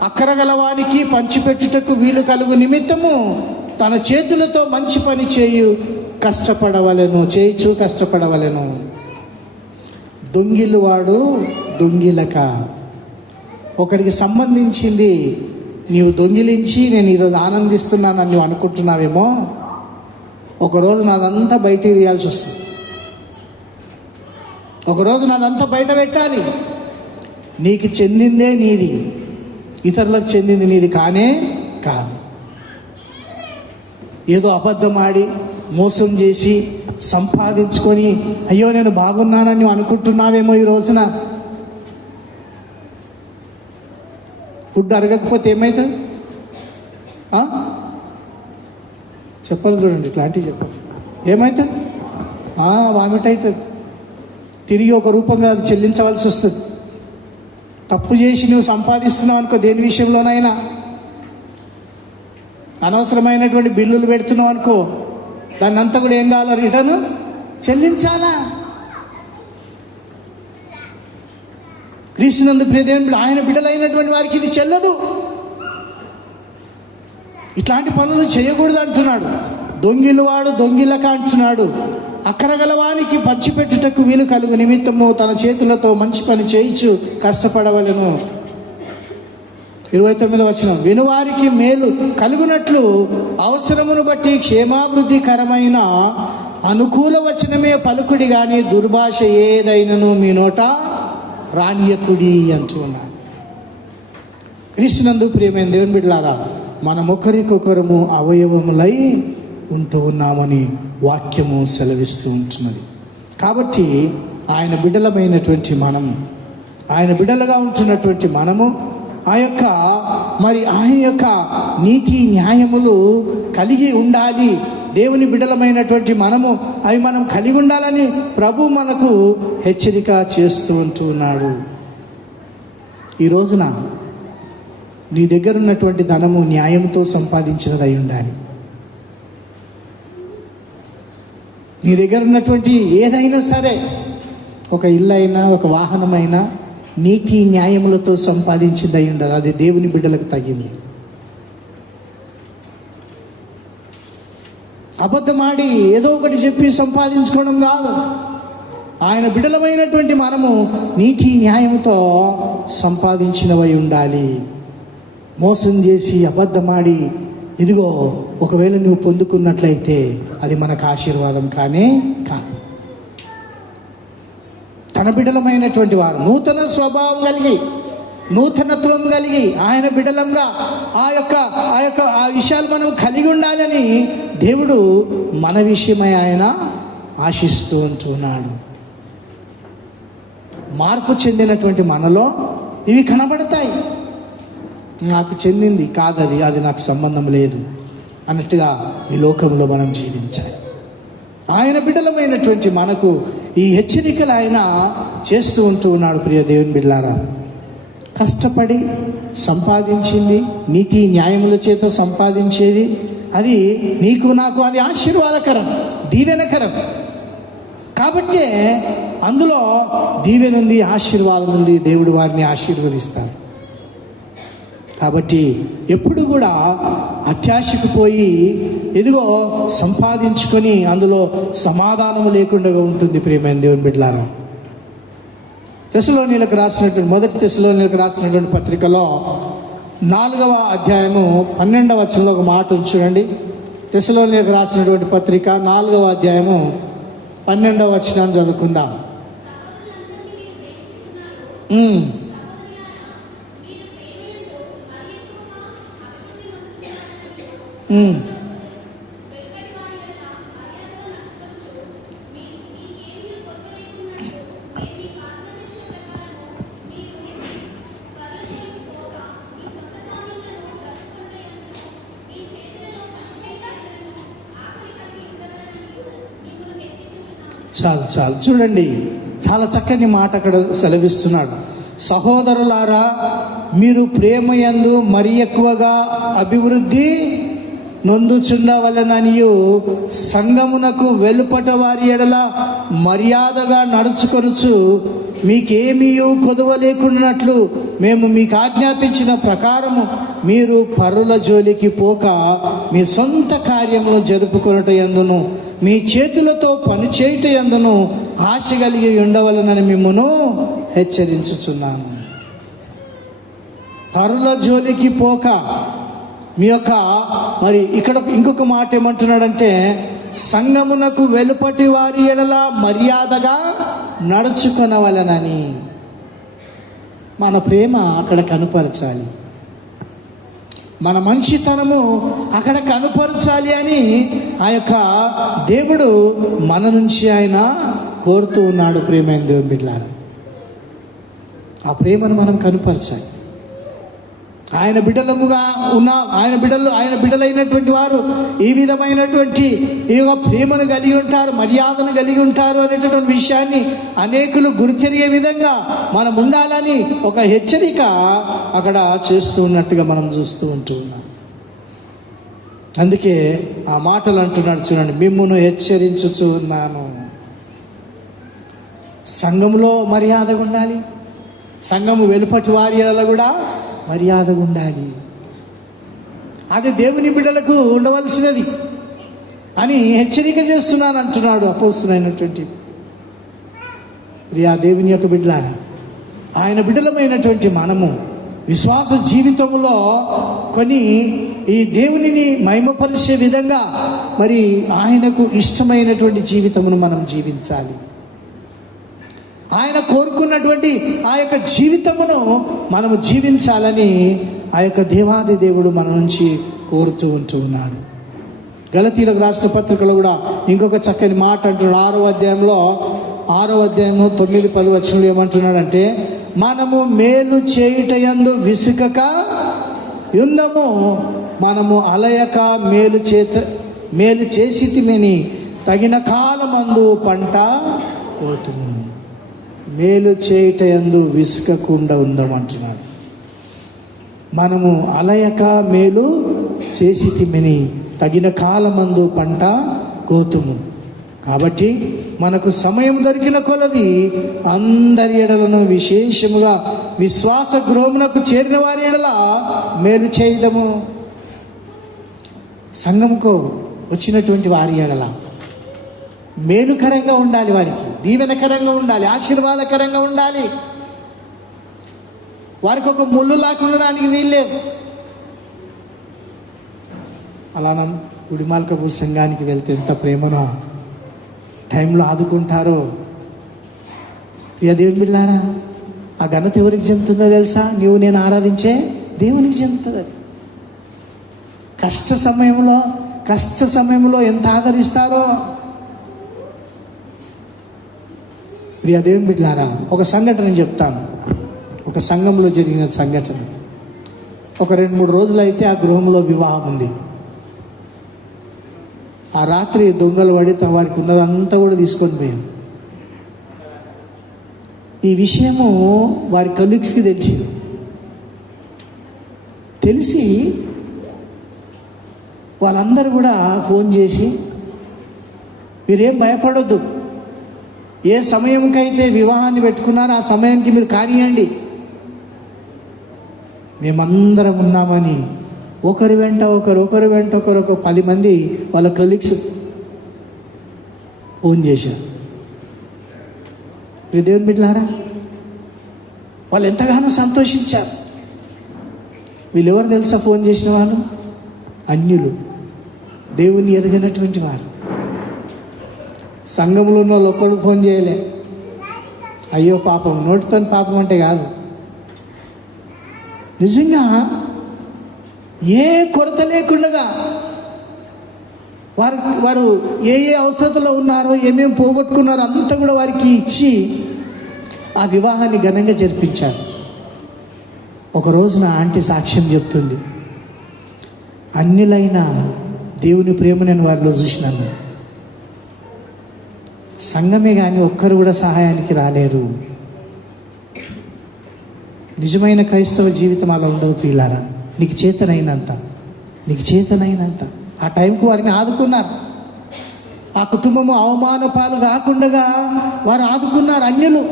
అక్కరగలవానికి పంచిపెట్టుటకు వీలు కలుగు నిమిత్తము తన చేతులతో మంచి పని చేయుచు కష్టపడవలెను. దొంగిలు వాడు దొంగిలక. ఒకరికి సంబంధించింది నీవు దొంగిలించి నేను ఈరోజు ఆనందిస్తున్నానని నువ్వు అనుకుంటున్నావేమో, ఒకరోజు నాదంతా బయటికి తీయాల్సి వస్తుంది. ఒకరోజు నాదంతా బయట పెట్టాలి. నీకు చెందిందే నీది, ఇతరులకు చెందింది నీది కానే కాదు. ఏదో అబద్ధం ఆడి మోసం చేసి సంపాదించుకొని అయ్యో నేను బాగున్నానని నువ్వు అనుకుంటున్నావేమో. ఈ రోజున ఫుడ్ అరగకపోతే ఏమవుతుంది? చెప్పాలి చూడండి, ఇట్లాంటివి చెప్పాలి. ఏమవుతుంది? వామిట్ అవుతుంది. తిరిగి ఒక రూపంలో అది చెల్లించవలసి వస్తుంది. తప్పు చేసి నువ్వు సంపాదిస్తున్నావు అనుకో, దేని విషయంలోనైనా అనవసరమైనటువంటి బిల్లులు పెడుతున్నావు అనుకో, దాన్ని అంతా కూడా ఏం కావాలో రిటర్న్ చెల్లించాలా? క్రీస్తునందు ప్రియదేవుని ఆయన బిడ్డలైనటువంటి వారికి ఇది చెల్లదు. ఇట్లాంటి పనులు చేయకూడదు అంటున్నాడు. దొంగిలు వాడు దొంగిలక అంటున్నాడు. అక్కరగలవానికి పంచిపెట్టుటకు వీలు కలుగు నిమిత్తము తన చేతులతో మంచి పని చేయించు కష్టపడవలెను. 29వ వచనం, వినువారికి మేలు కలుగునట్లు అవసరమును బట్టి క్షేమాభివృద్ధికరమైన అనుకూల వచనమే పలుకుడి గాని దుర్భాష ఏదైనను మీ నోట రానియకుడి అంటూ ఉన్నాడు. క్రీస్తునందు ప్రియమైన దేవుని బిడ్డలారా, మనం ఒకరికొకరము అవయవములై ఉంటూ ఉన్నామని వాక్యము సెలవిస్తూ ఉంటున్నది. కాబట్టి ఆయన బిడ్డలమైనటువంటి మనము, ఆయన బిడ్డలుగా ఉంటున్నటువంటి మనము ఆయన యొక్క నీతి న్యాయములు కలిగి ఉండాలి. దేవుని బిడ్డలమైనటువంటి మనము అవి మనం కలిగి ఉండాలని ప్రభు మనకు హెచ్చరిక చేస్తూ ఉంటూ ఉన్నాడు. ఈ రోజున నీ దగ్గర ఉన్నటువంటి ధనము న్యాయంతో సంపాదించినదై ఉండాలి. నీ దగ్గర ఉన్నటువంటి ఏదైనా సరే, ఒక ఇల్లు అయినా ఒక వాహనమైనా నీతి న్యాయములతో సంపాదించిందై ఉండాలి. అది దేవుని బిడ్డలకు తగింది. అబద్ధమాడి ఏదో ఒకటి చెప్పి సంపాదించుకోవడం కాదు. ఆయన బిడ్డలమైనటువంటి మనము నీతి న్యాయముతో సంపాదించినవై ఉండాలి. మోసం చేసి అబద్ధమాడి ఇదిగో ఒకవేళ నువ్వు పొందుకున్నట్లయితే అది మనకు ఆశీర్వాదం కానే కాదు. తన బిడ్డలమైనటువంటి వారు నూతన స్వభావం కలిగి, నూతనత్వం కలిగి, ఆయన బిడ్డలంగా ఆ విషయాలు మనం కలిగి ఉండాలని దేవుడు మన విషయమై ఆయన ఆశిస్తూ ఉంటున్నాడు. మార్పు చెందినటువంటి మనలో ఇవి కనబడతాయి. నాకు చెందింది కాదది, అది నాకు సంబంధం లేదు అన్నట్టుగా ఈ లోకంలో మనం జీవించాలి. ఆయన బిడ్డలమైనటువంటి మనకు ఈ హెచ్చరికలు ఆయన చేస్తూ ఉంటూ ఉన్నాడు. ప్రియ దేవుని బిడ్డలారా, కష్టపడి సంపాదించింది, నీతి న్యాయముల చేత సంపాదించేది, అది నీకు నాకు అది ఆశీర్వాదకరం, దీవెనకరం. కాబట్టే అందులో దీవెన ఉంది, ఆశీర్వాదం ఉంది. దేవుడు వారిని ఆశీర్వదిస్తాడు. కాబట్టి ఎప్పుడు కూడా అత్యాశకు పోయి ఇదిగో సంపాదించుకొని అందులో సమాధానము లేకుండా ఉంటుంది. ప్రియమైన దేవుని బిడ్డలారా, మొదటి తెస్సలోనియులకు రాసినటువంటి పత్రికలో 4వ అధ్యాయము 12వ వచనంలో ఒక మాట చూడండి. తెస్సలోనియులకు రాసినటువంటి పత్రిక 4వ అధ్యాయము 12వ వచనాన్ని చదువుకుందాం. చాలు చూడండి, చాలా చక్కని మాట అక్కడ సెలవిస్తున్నాడు. సహోదరులారా, మీరు ప్రేమయందు మరి ఎక్కువగా అభివృద్ధి నొందుచుండవలననియు సంఘమునకు వెలుపట వారి ఎడల మర్యాదగా నడుచుకొనుచు మీకేమీ కొదువ లేకున్నట్లు మేము మీకు ఆజ్ఞాపించిన ప్రకారము మీరు పరుల జోలికి పోక మీ సొంత కార్యమును జరుపుకొనుట యందును మీ చేతులతో పని చేయుట యందును ఆశ కలిగి ఉండవలనని మిమ్మును హెచ్చరించుచున్నాను. పరుల జోలికి పోక మీ యొక్క మరి ఇక్కడ ఇంకొక మాట ఏమంటున్నాడంటే, సంఘమునకు వెలుపటి వారి ఎడల మర్యాదగా నడుచుకొనవలనని. మన ప్రేమ అక్కడ కనుపరచాలి, మన మంచితనము అక్కడ కనుపరచాలి అని ఆ యొక్క దేవుడు మన నుంచి ఆయన కోరుతూ ఉన్నాడు. ప్రేమైన దేవుని బిడ్డలారా, ఆ ప్రేమను మనం కనుపరచాలి. ఆయన బిడ్డలముగా ఉన్న ఆయన బిడ్డలైనటువంటి వారు ఈ విధమైనటువంటి ఈ ప్రేమను కలిగి ఉంటారు, మర్యాదను కలిగి ఉంటారు అనేటటువంటి విషయాన్ని అనేకులు గుర్తెరిగే విధంగా మనం ఉండాలని ఒక హెచ్చరిక అక్కడ చేస్తూ ఉన్నట్టుగా మనం చూస్తూ ఉంటున్నాం. అందుకే ఆ మాటలు అంటున్నాడు చూడండి, మిమ్మును హెచ్చరించుచూ ఉన్నాను. సంఘములో మర్యాదగా ఉండాలి, సంఘము వెలుపటి వారి కూడా మర్యాదగా ఉండాలి. అది దేవుని బిడ్డలకు ఉండవలసినది అని హెచ్చరిక చేస్తున్నాను అంటున్నాడు అపోస్తలుడైనటువంటి ప్రియా దేవుని యొక్క బిడ్డలారా. ఆయన బిడ్డలమైనటువంటి మనము విశ్వాస జీవితంలో కొన్ని ఈ దేవునిని మహిమపరిచే విధంగా మరి ఆయనకు ఇష్టమైనటువంటి జీవితమును మనం జీవించాలి. ఆయన కోరుకున్నటువంటి ఆ యొక్క జీవితమును మనము జీవించాలని ఆ యొక్క దేవాది దేవుడు మన నుంచి కోరుతూ ఉంటూ ఉన్నాడు. గలతీయులకు రాసిన పత్రికలో కూడా ఇంకొక చక్కని మాట అంటున్నాడు. 6వ అధ్యాయము 9-10 వచనంలో ఏమంటున్నాడంటే, మనము మేలు చేయుటయందు విసుకక యుందము, మనము అలయక మేలు చేసితిమని తగిన కాలమందు పంట పోతుము. మేలు చేయుటయందు విసుకకుండా ఉందామంటున్నాడు. మనము అలయక మేలు చేసితిమని తగిన కాలమందు పంట కోతుము. కాబట్టి మనకు సమయం దొరికిన కొలది అందరి ఎడలను, విశేషముగా విశ్వాస గృహమునకు చేరిన వారి ఎడల మేలు చేయదము. సంఘముకు వచ్చినటువంటి వారి ఎడల మేలుకరంగా ఉండాలి, వారికి దీవెనకరంగా ఉండాలి, ఆశీర్వాదకరంగా ఉండాలి. వారికి ఒక ముళ్ళు లాక్కుండడానికి వీల్లేదు. అలా గుడిమాలకపూర్ సంఘానికి వెళ్తే ఎంత ప్రేమనో, టైంలో ఆదుకుంటారో. ప్రియ దేవుని బిడ్డలారా, ఆ ఘనత ఎవరికి చెందుతుందో తెలుసా? నీవు నేను ఆరాధించే దేవునికి చెందుతుంది. అది కష్ట సమయంలో ఎంత ఆదరిస్తారో. ప్రియ దేవుని బిడ్డలారా, ఒక సంఘటన చెప్తాను. ఒక సంఘంలో జరిగిన సంఘటన. ఒక 2-3 రోజులు అయితే ఆ గృహంలో వివాహం ఉంది. ఆ రాత్రి దొంగలు పడి వారికి ఉన్నదంతా కూడా తీసుకొని పోయాం. ఈ విషయము వారి కొలీగ్స్కి తెలిసి వాళ్ళందరూ కూడా ఫోన్ చేసి, మీరేం భయపడొద్దు, ఏ సమయంకైతే వివాహాన్ని పెట్టుకున్నారో ఆ సమయానికి మీరు కానియండి, మేమందరం ఉన్నామని ఒకరి వెంట ఒకరు ఒక 10 మంది వాళ్ళ కొలీగ్స్ ఫోన్ చేశారు. దేవుని బిడ్డలారా, వాళ్ళు ఎంతగానో సంతోషించారు. వీళ్ళెవరు తెలుసా? ఫోన్ చేసిన వాళ్ళు అన్యులు, దేవుని ఎరగనటువంటి వారు. సంఘంలో ఉన్న వాళ్ళు ఒక్కడు ఫోన్ చేయలే. అయ్యో పాపం, నోటితో పాపం అంటే కాదు, నిజంగా ఏ కొరత లేకుండా వారు ఏ అవసరతలో ఉన్నారో, ఏమేమి పోగొట్టుకున్నారో అంతా కూడా వారికి ఇచ్చి ఆ వివాహాన్ని ఘనంగా జరిపించారు. ఒక రోజున ఆంటీ సాక్ష్యం చెప్తుంది, అన్యులైన దేవుని ప్రేమ నేను వారిలో చూసినాను. సంఘమే కానీ ఒక్కరు కూడా సహాయానికి రాలేరు. నిజమైన క్రైస్తవ జీవితం అలా ఉండదు పిల్లారా. నీకు చేతనైనంత ఆ టైంకు వారిని ఆదుకున్నారు. ఆ కుటుంబము అవమాన పాలు రాకుండా వారు ఆదుకున్నారు అన్యులు.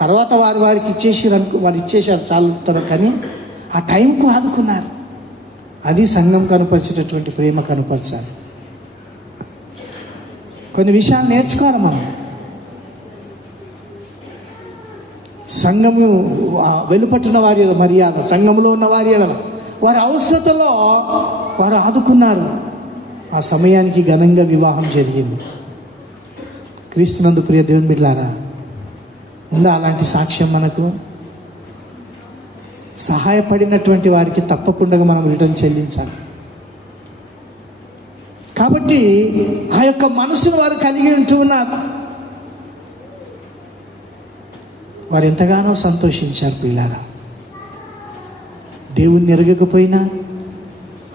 తర్వాత వారికి ఇచ్చేసారు చాలు, కానీ ఆ టైంకు ఆదుకున్నారు. అది సంఘం కనపరిచేటటువంటి ప్రేమ కనపరచాలి. కొన్ని విషయాలు నేర్చుకోవాలి మనం. సంఘము వెలుపట్టున్న వారి మర్యాద, సంఘంలో ఉన్న వారి వారి అవసరతలో వారు ఆదుకున్నారు. ఆ సమయానికి ఘనంగా వివాహం జరిగింది. క్రీస్తునందు ప్రియ దేవుని బిడ్డలారా, ఉందా అలాంటి సాక్ష్యం మనకు? సహాయపడినటువంటి వారికి తప్పకుండా మనం రిటర్న్ చెల్లించాలి. కాబట్టి ఆ యొక్క మనసును వారు కలిగి ఉంటూ ఉన్నారు. వారు ఎంతగానో సంతోషించారు పిల్లారా. దేవుణ్ణి ఎరగకపోయినా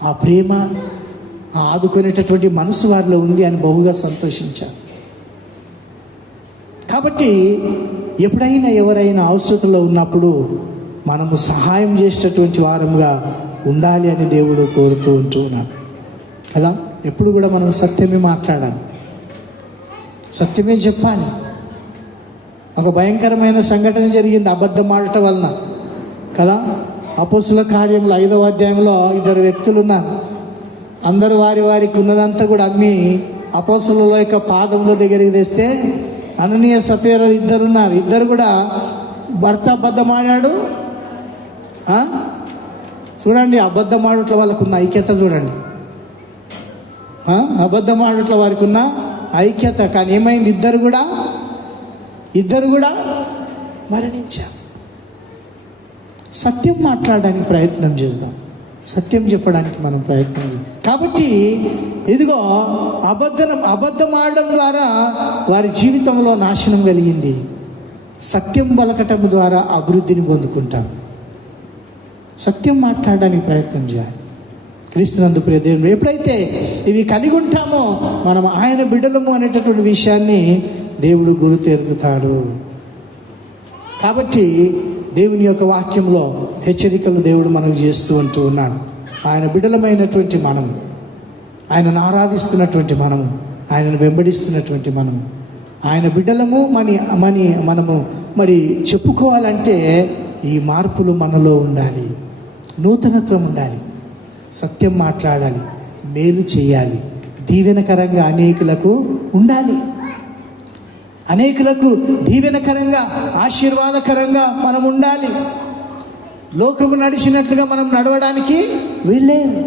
ఆ ప్రేమ, ఆ ఆదుకునేటటువంటి మనసు వారిలో ఉంది అని బహుగా సంతోషించారు. కాబట్టి ఎప్పుడైనా ఎవరైనా అవసరతలో ఉన్నప్పుడు మనము సహాయం చేసేటటువంటి వారముగా ఉండాలి అని దేవుడు కోరుతూ ఉన్నాడు కదా. ఎప్పుడు కూడా మనం సత్యమే మాట్లాడాలి, సత్యమే చెప్పాలి. ఒక భయంకరమైన సంఘటన జరిగింది అబద్ధం ఆడటం వలన కదా. అపోస్తుల కార్యములు 5వ అధ్యాయంలో 2 వ్యక్తులు ఉన్నారు. అందరూ వారికి ఉన్నదంతా కూడా అమ్మి అపోస్తుల యొక్క పాదముల దగ్గరికి తెస్తే అననీయ సఫీరా ఇద్దరున్నారు. ఇద్దరు కూడా భర్త అబద్ధం ఆడాడు. చూడండి, అబద్ధం ఆడట్ల వాళ్ళకు ఉన్న ఐక్యత చూడండి. అబద్ధం ఆడట్ల వారికి ఉన్న ఐక్యత. కానీ ఏమైంది? ఇద్దరు కూడా మరణించారు. సత్యం మాట్లాడడానికి ప్రయత్నం చేద్దాం, సత్యం చెప్పడానికి మనం ప్రయత్నం చేద్దాం. కాబట్టి ఇదిగో అబద్ధం ఆడడం ద్వారా వారి జీవితంలో నాశనం కలిగింది. సత్యం పలకటం ద్వారా అభివృద్ధిని పొందుకుంటాం. సత్యం మాట్లాడడానికి ప్రయత్నం చేయాలి. క్రీస్తునందు ప్రియ దేవుడు, ఎప్పుడైతే ఇవి కలిగి ఉంటామో మనం ఆయన బిడ్డలము అనేటటువంటి విషయాన్ని దేవుడు గుర్తెరుగుతాడు. కాబట్టి దేవుని యొక్క వాక్యంలో హెచ్చరికలు దేవుడు మనకు చేస్తూ ఉన్నాడు. ఆయన బిడ్డలమైనటువంటి మనం, ఆయనను ఆరాధిస్తున్నటువంటి మనము, ఆయనను వెంబడిస్తున్నటువంటి మనము, ఆయన బిడ్డలము మనము మరి చెప్పుకోవాలంటే ఈ మార్పులు మనలో ఉండాలి, నూతనత్వం ఉండాలి, సత్యం మాట్లాడాలి, మేలు చేయాలి, దీవెనకరంగా అనేకులకు ఉండాలి. అనేకులకు దీవెనకరంగా, ఆశీర్వాదకరంగా మనం ఉండాలి. లోకము నడిచినట్లుగా మనం నడవడానికి వీల్లేదు.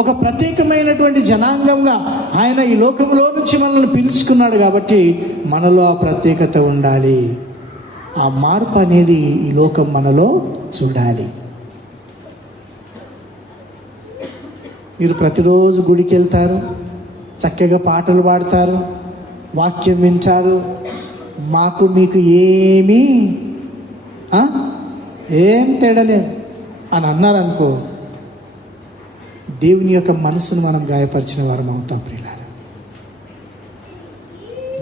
ఒక ప్రత్యేకమైనటువంటి జనాంగంగా ఆయన ఈ లోకంలో నుంచి మనల్ని పిలుచుకున్నాడు. కాబట్టి మనలో ఆ ప్రత్యేకత ఉండాలి. ఆ మార్పు అనేది ఈ లోకం మనలో చూడాలి. మీరు ప్రతిరోజు గుడికి వెళ్తారు, చక్కగా పాటలు పాడతారు, వాక్యం వింటారు, మాకు మీకు ఏం తేడలేదు అని అన్నారనుకో, దేవుని యొక్క మనసును మనం గాయపరిచిన వారం అవుతాం ప్రియులారా.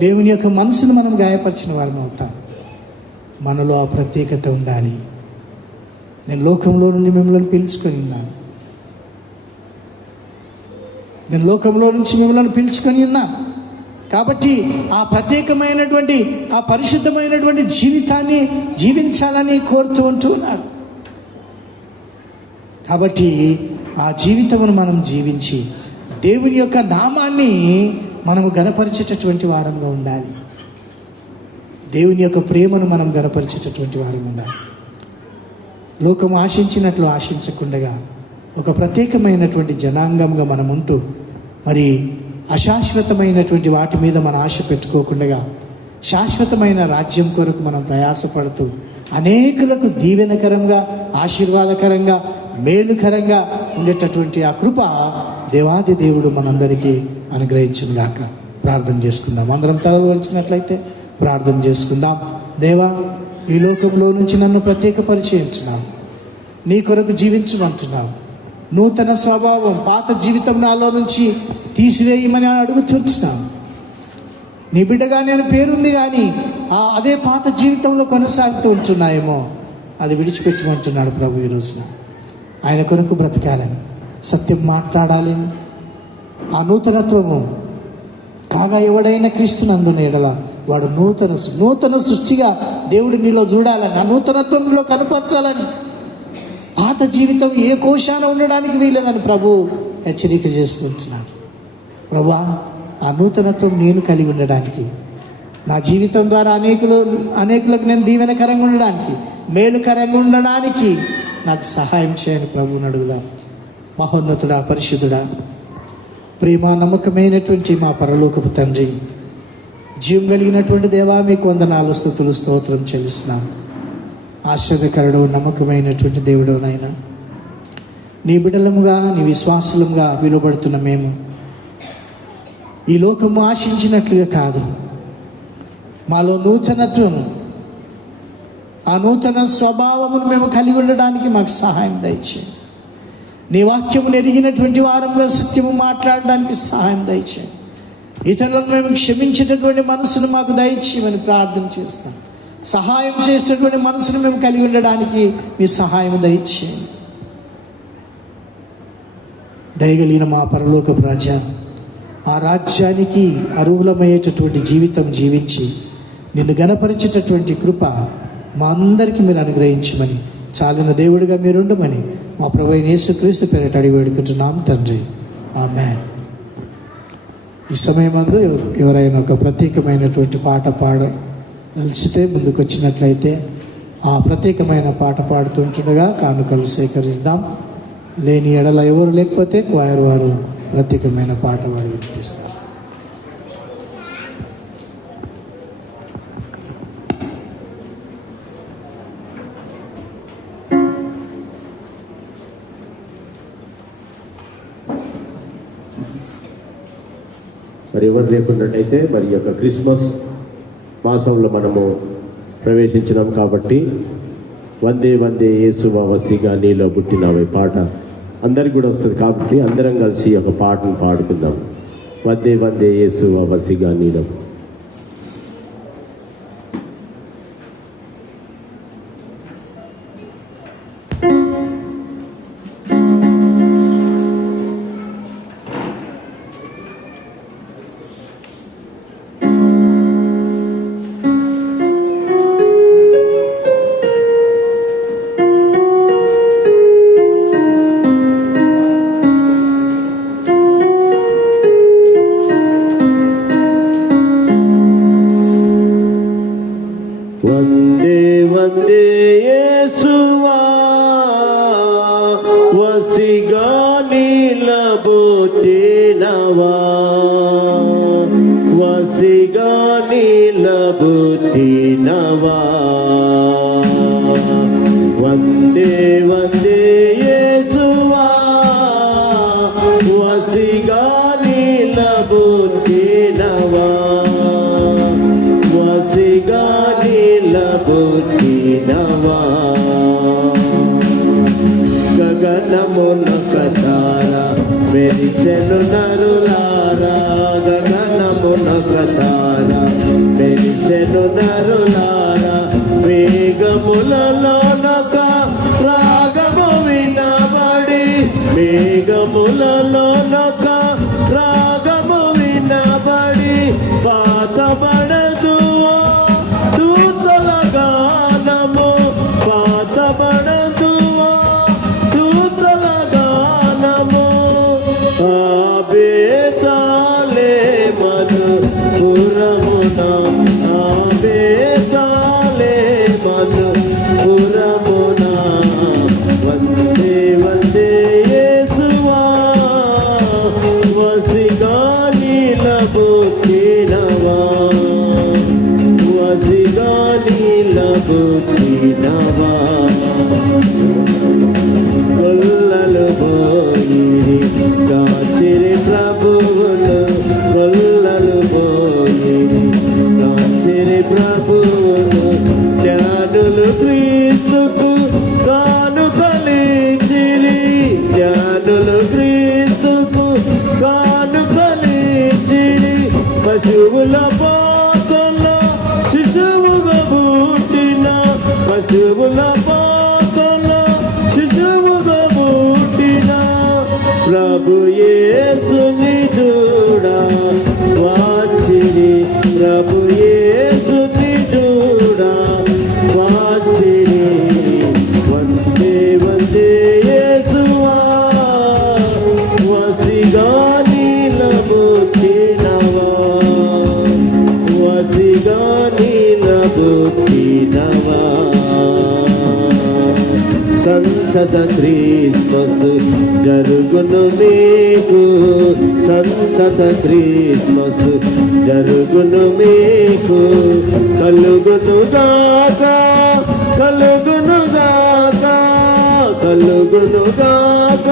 దేవుని యొక్క మనసును మనం గాయపరిచిన వారం అవుతాం. మనలో ఆ ప్రత్యేకత ఉండాలి. నేను లోకంలో నుండి మిమ్మల్ని పిలుచుకొని ఉన్నాను, నేను లోకంలో నుంచి మిమ్మల్ని పిలుచుకొని ఉన్నా. కాబట్టి ఆ ప్రత్యేకమైనటువంటి ఆ పరిశుద్ధమైనటువంటి జీవితాన్ని జీవించాలని కోరుతూ ఉంటున్నాడు. కాబట్టి ఆ జీవితమును మనం జీవించి దేవుని యొక్క నామాన్ని మనము గణపరిచేటటువంటి వారంగా ఉండాలి. దేవుని యొక్క ప్రేమను మనం గణపరిచేటటువంటి వారం ఉండాలి. లోకం ఆశించినట్లు ఆశించకుండా ఒక ప్రత్యేకమైనటువంటి జనాంగంగా మనం ఉంటూ, మరి అశాశ్వతమైనటువంటి వాటి మీద మన ఆశ పెట్టుకోకుండా శాశ్వతమైన రాజ్యం కొరకు మనం ప్రయాసపడుతూ అనేకులకు దీవెనకరంగా, ఆశీర్వాదకరంగా, మేలుకరంగా ఉండేటటువంటి ఆ కృప దేవాది దేవుడు మనందరికీ అనుగ్రహించుగాక. ప్రార్థన చేసుకుందాం. అందరం తలలు వంచినట్లయితే ప్రార్థన చేసుకుందాం. దేవా, ఈ లోకంలో నుంచి నన్ను ప్రత్యేకపరిచేయించున్నావు, నీ కొరకు జీవించమంటున్నావు. నూతన స్వభావం, పాత జీవితం నాలో నుంచి తీసివేయమని అడుగుతున్నాను. నీ బిడ్డగా నేను పేరుంది కానీ అదే పాత జీవితంలో కొనసాగుతూ ఉంటున్నాయేమో, అది విడిచిపెట్టమంటున్నాడు ప్రభు. ఈ రోజున ఆయన కొరకు బ్రతకాలని, సత్యం మాట్లాడాలని, ఆ నూతనత్వము కాగా ఎవడైనా క్రీస్తునందున ఎడల వాడు నూతన సృష్టిగా దేవుడు నీలో చూడాలని, ఆ నూతనత్వంలో కనపరచాలని, పాత జీవితం ఏ కోశాన ఉండడానికి వీలేదని ప్రభు హెచ్చరిక చేస్తుంటున్నాడు. ప్రభా, ఆ నూతనత్వం నేను కలిగి ఉండడానికి, నా జీవితం ద్వారా అనేకులకు నేను దీవెనకరంగా ఉండడానికి, మేలుకరంగా ఉండడానికి నాకు సహాయం చేయని ప్రభువుని అడుగుదాం. మహోన్నతుడా, పరిశుద్ధుడా, ప్రేమ నమ్మకమైనటువంటి మా పరలోకపు తండ్రి, జీవం కలిగినటువంటి దేవా, మీకు వందనాలు, స్తుతులు, స్తోత్రం చెల్లిస్తున్నాం. ఆశ్చర్యకరుడు, నమ్మకమైనటువంటి దేవుడు నాయన, నీ బిడ్డలముగా, నీ విశ్వాసులముగా విలువబడుతున్న మేము ఈ లోకము ఆశించినట్లుగా కాదు, మాలో నూతనత్వము, ఆ నూతన స్వభావమును మేము కలిగి ఉండడానికి మాకు సహాయం దయచేయండి. నీ వాక్యమును ఎరిగినటువంటి వారంలో సత్యము మాట్లాడడానికి సహాయం దయచేయండి. ఇతరులను మేము క్షమించేటటువంటి మనసును మాకు దయచేయమని ప్రార్థన చేస్తాం. సహాయం చేసేటటువంటి మనసును మేము కలిగి ఉండడానికి మీ సహాయం దయచేయండి. దయగలిగిన మా పరలోకపు రాజా, ఆ రాజ్యానికి అర్హులమయ్యేటటువంటి జీవితం జీవించి నిన్ను గణపరిచేటటువంటి కృప మా అందరికీ మీరు అనుగ్రహించమని, చాలిన దేవుడిగా మీరుండమని మా ప్రభువైన యేసుక్రీస్తు పేరిట అడిగి వేడుకుంటున్నాం తండ్రి. ఆమేన్. ఈ సమయమందు ఎవరైనా ఒక ప్రత్యేకమైనటువంటి పాట పాడదలిచితే ముందుకు వచ్చినట్లయితే ఆ ప్రత్యేకమైన పాట పాడుతుండగా కానుకలు సేకరిద్దాం. లేని ఎడల ఎవరు లేకపోతే క్వైర్ వారు ప్రత్యేకమైన పాట పాడి వినిపిస్తారు. మరి ఎవరు లేకున్నట్టయితే, మరి యొక్క క్రిస్మస్ మాసంలో మనము ప్రవేశించినాం కాబట్టి వందే వందే యేసువా వసిగా నీలో పుట్టినావే పాట అందరికి కూడా వస్తుంది. కాబట్టి అందరం కలిసి ఒక పాటను పాడుకుందాం. వందే వందే యేసువా వసిగా నీలో. నిలబుట్టినవా వందే వందే యేసువా వసిగా నిలబుట్టినవా వసిగా నిలబుట్టినవా గగనమునొక తార మెరిసెను నరులారా గగనమునొక తార మెరిసెను నరులారా మేఘములలోనొక రాగము వినబడి మేఘములలోనొక రాగము వినబడి పాతబడదు దూతల గానము పాతబడదు దూతల గానము ఆబేతాలేమను పురమున ఆబేతాలేమను పురమున వందే వందే యేసువా వసిగా నిలబుట్టినవా వసిగా నిలబుట్టినవా గొల్లలు పోయి కాచిరి ప్రభువులు గొల్లలు పోయి కాచిరి ప్రభువులు జ్ఞానులు క్రీస్తుకు కాను కలిచిరి జ్ఞానులు క్రీస్తుకు కాను కలిచిరి పశువుల పాకల్లో శిశువుగా పుట్టిన పశువుల పాకల్లో శిశువుగా పుట్టిన ప్రభు యేసుని చూడా వాచిరి ప్రభు యేసుని చూడా వాచిరి వందే వందే యేసువా వసిగా నిలబుట్టినవా వసిగా నిలబుట్టినవా సంతత క్రిస్మస్ జరుగును మీకు సంతత క్రిస్మస్ జరుగును మీకు కలుగును గాక కలుగును గాక కలుగును గాక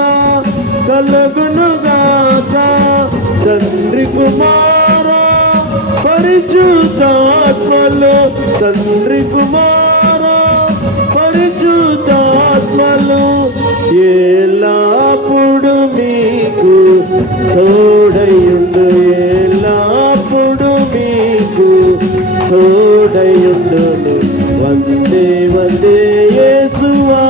కలుగును గాక తండ్రి కుమార పరిశుద్ధాత్మలు తండ్రి కుమార పరిశుద్ధాత్మలు ఎల్లప్పుడు మీకు తోడయుండు ఎల్లప్పుడు మీకు తోడయుండును వందే వందే యేసువా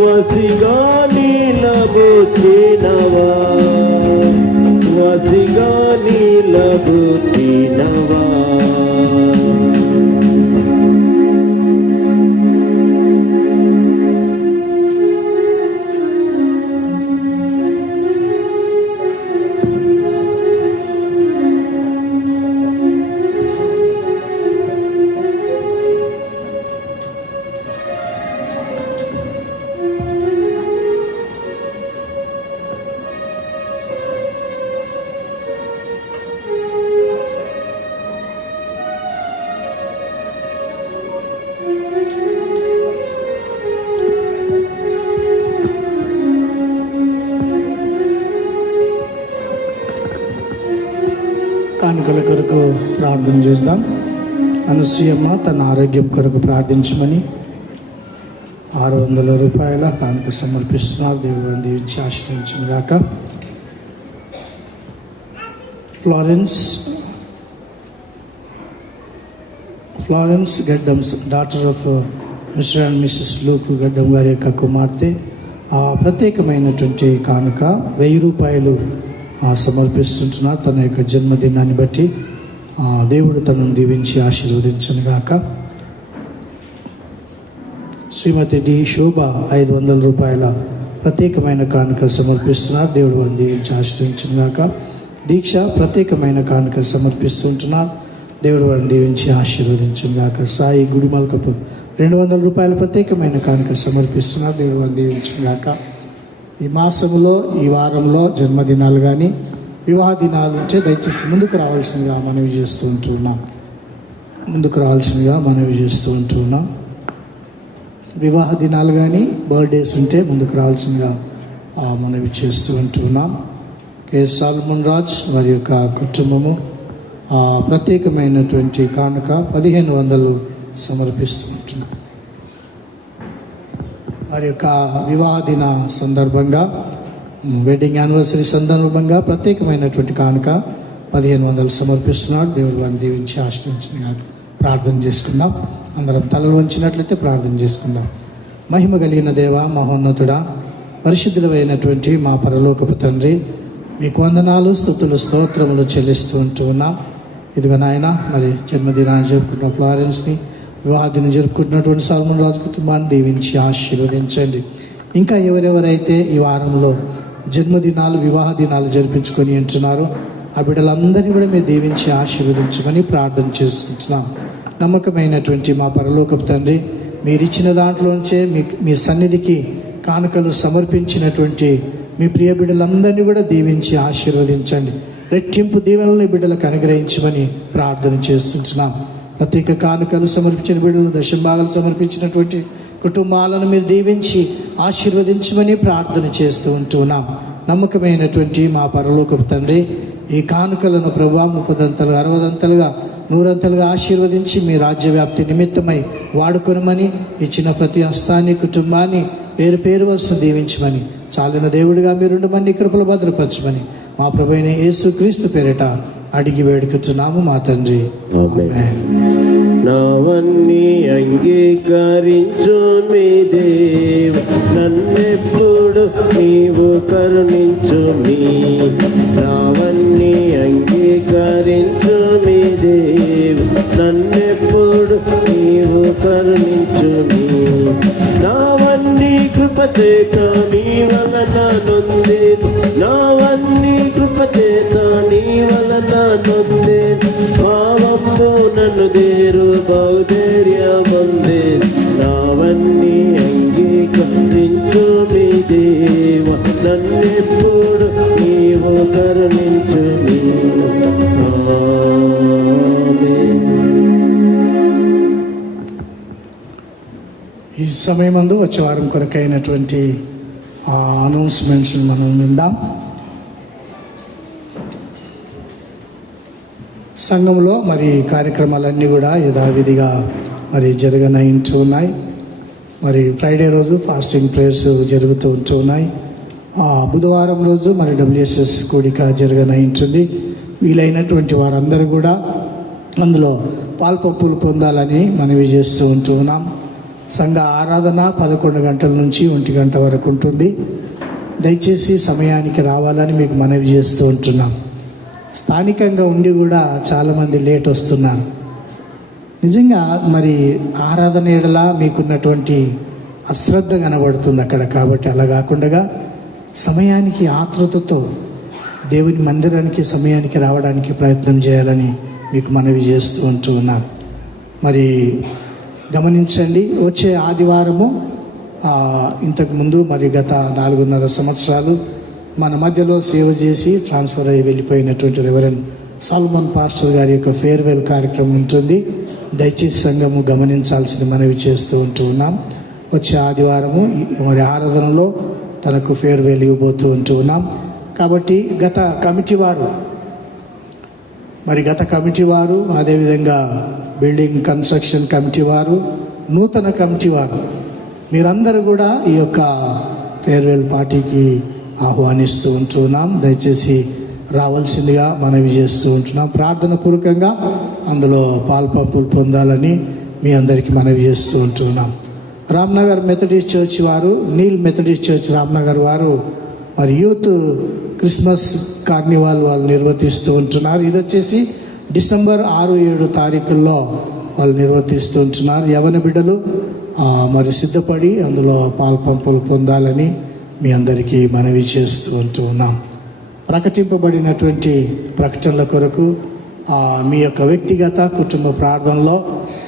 వసిగా నిలబుట్టినవా వసిగా నిలబుట్టినవా కానుకల కొరకు ప్రార్థన చేద్దాం. అనసూయమ్మ తన ఆరోగ్యం కొరకు ప్రార్థించమని 600 రూపాయల కానుక సమర్పిస్తున్నారు. దేవుడు దీవించి ఆశ్రయించిన గాక. ఫ్లారెన్స్ గడ్డమ్స్, daughter of mister and missus లూపు గడ్డం గారి యొక్క కుమార్తె ఆ ప్రత్యేకమైనటువంటి కానుక 1000 రూపాయలు సమర్పిస్తుంటున్నారు. తన యొక్క జన్మదినాన్ని బట్టి దేవుడు తనను దీవించి ఆశీర్వదించను గాక. శ్రీమతి డి శోభ 500 రూపాయల ప్రత్యేకమైన కానుక సమర్పిస్తున్నారు. దేవుడు వారిని దీవించి ఆశీర్వదించను గాక. దీక్ష ప్రత్యేకమైన కానుక సమర్పిస్తుంటున్నారు. దేవుడు వారిని దీవించి ఆశీర్వదించను గాక. సాయి గుడిమల్కపు 200 రూపాయల ప్రత్యేకమైన కానుక సమర్పిస్తున్నారు. దేవుడు వారిని దీవించను గాక. ఈ మాసములో ఈ వారంలో జన్మదినాలు కానీ వివాహ దినాలు ఉంటే దయచేసి ముందుకు రావాల్సిందిగా మనవి చేస్తూ ఉంటున్నాం. వివాహ దినాలు కానీ బర్త్డేస్ ఉంటే ముందుకు రావాల్సిందిగా మనవి చేస్తూ ఉంటున్నాం. కె సాల్మన్ రాజ్ వారి యొక్క కుటుంబము ప్రత్యేకమైనటువంటి కానుక 1500 సమర్పిస్తూ ఉంటున్నాం. వారి యొక్క వివాహ దిన సందర్భంగా, వెడ్డింగ్ యానివర్సరీ సందర్భంగా ప్రత్యేకమైనటువంటి కానుక 1500 సమర్పిస్తున్నాడు. దేవుడు వారిని దీవించి ఆశ్రయించిన ప్రార్థన చేసుకుందాం. అందరం తలలు వంచినట్లయితే ప్రార్థన చేసుకుందాం. మహిమ కలిగిన దేవ, మహోన్నతుడా, పరిశుద్ధులైనటువంటి మా పరలోకపు తండ్రి, మీకు వందనాలు, స్తుతులు, స్తోత్రములు చెల్లిస్తూ ఉంటున్నాం. ఇదిగో నాయన, మరి జన్మదినాన్ని జరుపుకుంటున్న ఫ్లారెన్స్ని, వివాహ దినం జరుపుకుంటున్నటువంటి సాల్మన్ రాజు కుటుంబాన్ని దీవించి ఆశీర్వదించండి. ఇంకా ఎవరెవరైతే ఈ వారంలో జన్మదినాలు, వివాహ దినాలు జరిపించుకొని ఉంటున్నారో ఆ బిడ్డలందరినీ కూడా మీరు దీవించి ఆశీర్వదించమని ప్రార్థన చేస్తున్నాం. నమ్మకమైనటువంటి మా పరలోకపు తండ్రి, మీరిచ్చిన దాంట్లోంచే మీ సన్నిధికి కానుకలు సమర్పించినటువంటి మీ ప్రియ బిడ్డలందరినీ కూడా దీవించి ఆశీర్వదించండి. రెట్టింపు దీవెనలను బిడ్డలకు అనుగ్రహించమని ప్రార్థన చేస్తున్నాం. ప్రత్యేక కానుకలు సమర్పించిన బిడ్డలు, దశంభాగాలు సమర్పించినటువంటి కుటుంబాలను మీరు దీవించి ఆశీర్వదించమని ప్రార్థన చేస్తూ ఉంటున్నాం. నమ్మకమైనటువంటి మా పరలోకపు తండ్రి, ఈ కానుకలను ప్రభువా 30 60 100 ఆశీర్వదించి మీ రాజ్య వ్యాప్తి నిమిత్తమై వాడుకొనమని, ఇచ్చిన ప్రతి హస్తాన్ని, కుటుంబాన్ని పేరు పేరు వరుస దీవించమని, చాలిన దేవుడిగా మీరుండమని, కృపలు భద్రపరచమని మా ప్రభువైన యేసు క్రీస్తు పేరిట అడిగి వేడుకుంటున్నాము మా తండ్రి. ఆమేన్. నావన్నీ అంగీకరించు మీ దేవ, నన్నెప్పుడు నీవు కరుణించు మీ. నావన్నీ అంగీకరించు మీ దేవ, నన్నెప్పుడు నీవు కరుణించు మీ. నావన్నీ కృపచేత నీ వలన నొందేను, నావన్నీ కృపచేత నీ వలన నొందేను. భావము నన్ను దేరు బౌద్ధర్యమందే. నావన్నీ అంగీకరించు మీ దేవ, నన్నెప్పుడు నీవు కరుణించు మీ. ఈ సమయమందు వచ్చే వారం కొరకైనటువంటి అనౌన్స్మెంట్స్ మనం విందాం. సంఘంలో మరి కార్యక్రమాలన్నీ కూడా యథావిధిగా మరి జరగనయింటూ ఉన్నాయి. మరి ఫ్రైడే రోజు ఫాస్టింగ్ ప్రేయర్స్ జరుగుతూ ఉన్నాయి. బుధవారం రోజు మరి WSS కూడిక జరగనయింటుంది. వీలైనటువంటి వారందరూ కూడా అందులో పాల్పంపులు పొందాలని మనవి చేస్తూ ఉంటున్నాం. సంఘ ఆరాధన 11 గంటల నుంచి 1 గంట వరకు ఉంటుంది. దయచేసి సమయానికి రావాలని మీకు మనవి చేస్తూ ఉంటున్నాం. స్థానికంగా ఉండి కూడా చాలామంది లేట్ వస్తున్నారు. నిజంగా మరి ఆరాధన ఎడల మీకున్నటువంటి అశ్రద్ధ కనబడుతుంది అక్కడ. కాబట్టి అలా కాకుండా సమయానికి ఆతృతతో దేవుని మందిరానికి సమయానికి రావడానికి ప్రయత్నం చేయాలని మీకు మనవి చేస్తూ ఉంటున్నాను. మరి గమనించండి, వచ్చే ఆదివారము ఇంతకుముందు మరి గత 4.5 సంవత్సరాలు మన మధ్యలో సేవ చేసి ట్రాన్స్ఫర్ అయ్యి వెళ్ళిపోయినటువంటి రెవరెండ్ సాల్మన్ పాస్టర్ గారి యొక్క ఫేర్వెల్ కార్యక్రమం ఉంటుంది. దయచేసి సంఘము గమనించాల్సింది మనవి చేస్తూ ఉంటున్నాం. వచ్చే ఆదివారము మరి ఆరాధనలో తనకు ఫేర్వెల్ ఇవ్వబోతూ ఉంటున్నాం. కాబట్టి గత కమిటీ వారు అదేవిధంగా బిల్డింగ్ కన్స్ట్రక్షన్ కమిటీ వారు, నూతన కమిటీ వారు మీరందరూ కూడా ఈ యొక్క ఫేర్వెల్ పార్టీకి ఆహ్వానిస్తూ ఉంటున్నాం. దయచేసి రావాల్సిందిగా మనవి చేస్తూ ఉంటున్నాం. ప్రార్థన పూర్వకంగా అందులో పాల్పంపులు పొందాలని మీ అందరికీ మనవి చేస్తూ ఉంటున్నాం. రామ్నగర్ మెథడిస్ట్ చర్చ్ వారు, నీల్ మెథడిస్ట్ చర్చ్ రామ్నగర్ వారు మరి యూత్ క్రిస్మస్ కార్నివాల్ వాళ్ళు నిర్వర్తిస్తూ ఉంటున్నారు. ఇది వచ్చేసి డిసెంబర్ 6-7 తారీఖుల్లో వాళ్ళు నిర్వర్తిస్తూ ఉంటున్నారు. యవన బిడ్డలు మరి సిద్ధపడి అందులో పాల్పంపులు పొందాలని మీ అందరికీ మనవి చేస్తూ ఉంటున్నాం. ప్రకటింపబడినటువంటి ప్రకటనల కొరకు మీ యొక్క వ్యక్తిగత కుటుంబ ప్రార్థనలో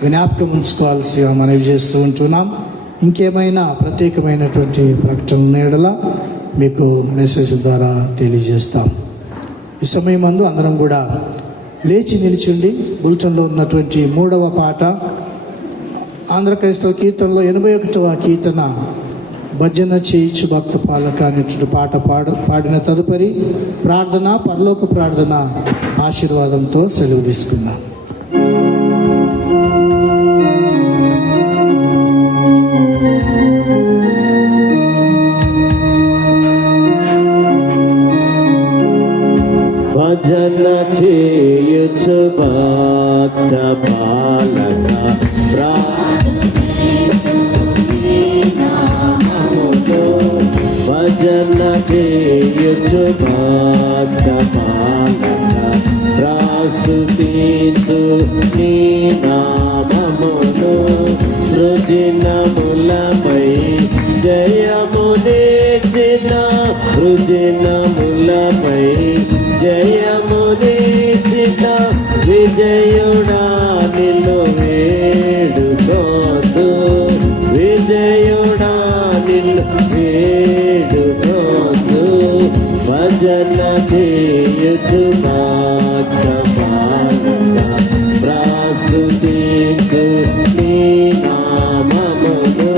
జ్ఞాపకం ఉంచుకోవాల్సిగా మనవి చేస్తూ ఉంటున్నాం. ఇంకేమైనా ప్రత్యేకమైనటువంటి ప్రకటన ఎడల మీకు మెసేజ్ ద్వారా తెలియజేస్తాం. ఈ సమయమందు అందరం కూడా లేచి నిలిచిండి బులెటిన్లో ఉన్నటువంటి 3వ పాట ఆంధ్ర క్రైస్తవ కీర్తనలో 81వ కీర్తన భజన చేయించు భక్త పాలక అనేటువంటి పాట పాడిన తదుపరి ప్రార్థన, పరలోక ప్రార్థన ఆశీర్వాదంతో సెలవు తీసుకుందాం. భజన చేయుచు భక్త పాలక భజన చేయుచు భక్త పాలక ప్రాస్తుతింతు నీ నామమును సృజనములపై జయమునిచిన సృజనములపై జయమునిచిన విజయుడా నిన్ను వేడుకోతు విజయుడా నిన్ను వేడుకోతు భజన చేయుచు భక్త పాలక ప్రాస్తుతింతు నీ నామమును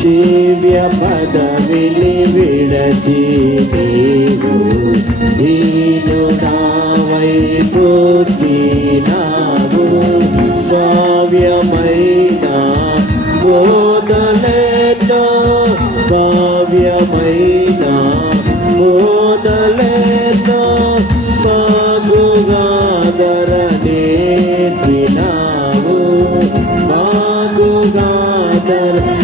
దివ్య పదవిని విడచి నీవు దీనుడావై పుట్టినావు కావ్యమైన బోధలెన్నో కావ్యమైన బోధలెన్నో బాగుగా ధరణేర్పినావు బాగుగా ధరణేర్పినావు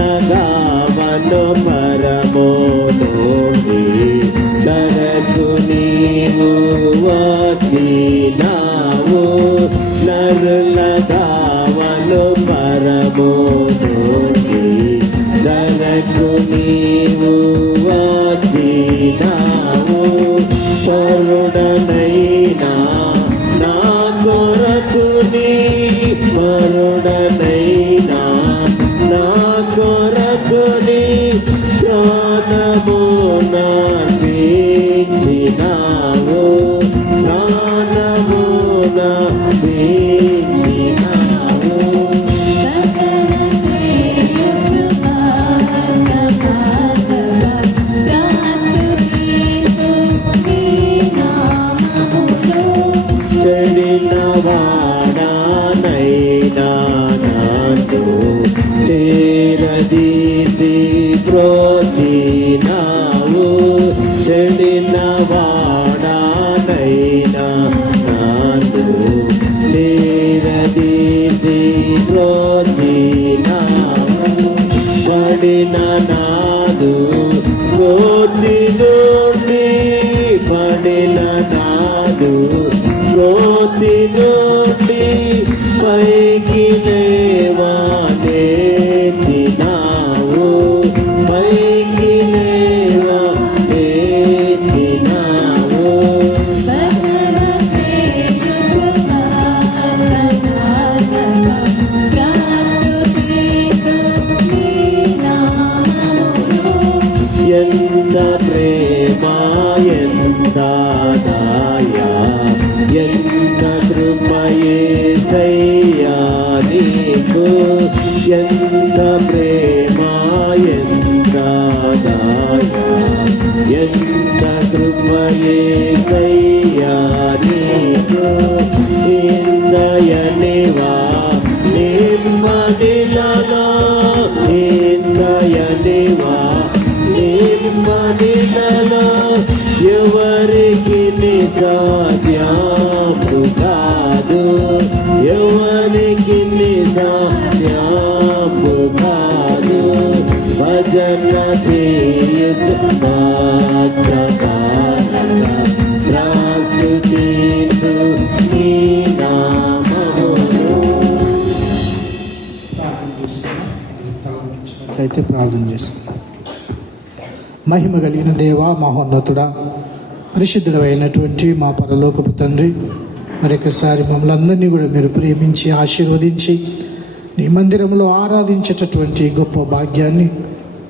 నరులగావను పరమోనోగి ధరకు నీవు వచ్చినావు నరులగావను పరమోనోగి ధరకు నీవు వచ్చినావు కరుడనైనా నా కొరకు నీ కరుడనైనా నా కొరకు నీ ప్రాణము నార్పించినావు ప్రాణము నార్పించినావు చెడిన వాడానైనా నాతో చేరదీసి ప్రోచినావు చెడిన వాడానైనా నాతో చేరదీసి ప్రోచినావు పడిన నాదు కోటి నుండి పడిన నాదు కోటి నుండి పైకి లేవానెత్తినావు పైకి లేవానెత్తినావు ఎంత ప్రేమ ఎంత దయా ఎంత కృపయేసయ్యా నీకు ఎంత ప్రేమ ఎంత దయా ఎంత కృపయేసయ్యా నీకు ఇందయనివా నిమ్మనిలలో ఇందయనివా నిమ్మనిలలో ఎవరికి నిజాద్యాపు కాదు ఎవరికి నిజాద్యాపు కాదు భజన చేయుచు భక్త పాలక ప్రాస్తుతింతు నీ నామమును అయితే ప్రార్థన చేసుకుందాం. మహిమ కలిగిన దేవా, మహోన్నతుడా, పరిశుద్ధుడు అయినటువంటి మా పరలోకపు తండ్రి, మరొకసారి మమ్మల్ని అందరినీ కూడా మీరు ప్రేమించి ఆశీర్వదించి నీ మందిరంలో ఆరాధించేటటువంటి గొప్ప భాగ్యాన్ని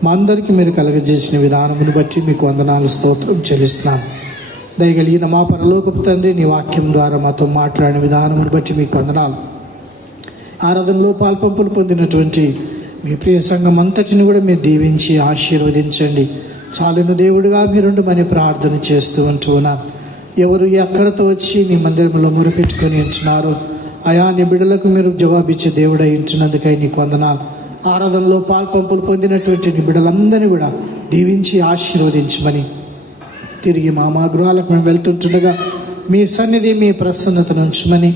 మా అందరికీ మీరు కలగజేసిన విధానమును బట్టి మీకు వందనాలు, స్తోత్రం చెల్లిస్తున్నాను. దయగలిగిన మా పరలోకపు తండ్రి, నీ వాక్యం ద్వారా మాతో మాట్లాడిన విధానమును బట్టి మీకు వందనాలు. ఆరాధనలో పాల్పంపులు పొందినటువంటి మీ ప్రియ సంఘం అంతటిని కూడా మీరు దీవించి ఆశీర్వదించండి. చాలిన దేవుడిగా మీరుండమని ప్రార్థన చేస్తూ ఉంటున్నా. ఎవరు ఎక్కడతో వచ్చి నీ మందిరంలో మొరుపెట్టుకొని ఉంటున్నారో అయా, నీ బిడ్డలకు మీరు జవాబిచ్చే దేవుడై ఉంటున్నందుకై నీకు వందనాలు. ఆరాధనలో పాల్పంపులు పొందినటువంటి నీ బిడ్డలందరినీ కూడా దీవించి ఆశీర్వదించమని, తిరిగి మా గృహాలకు మేము వెళ్తుంటుండగా మీ సన్నిధి, మీ ప్రసన్నతను ఉంచమని,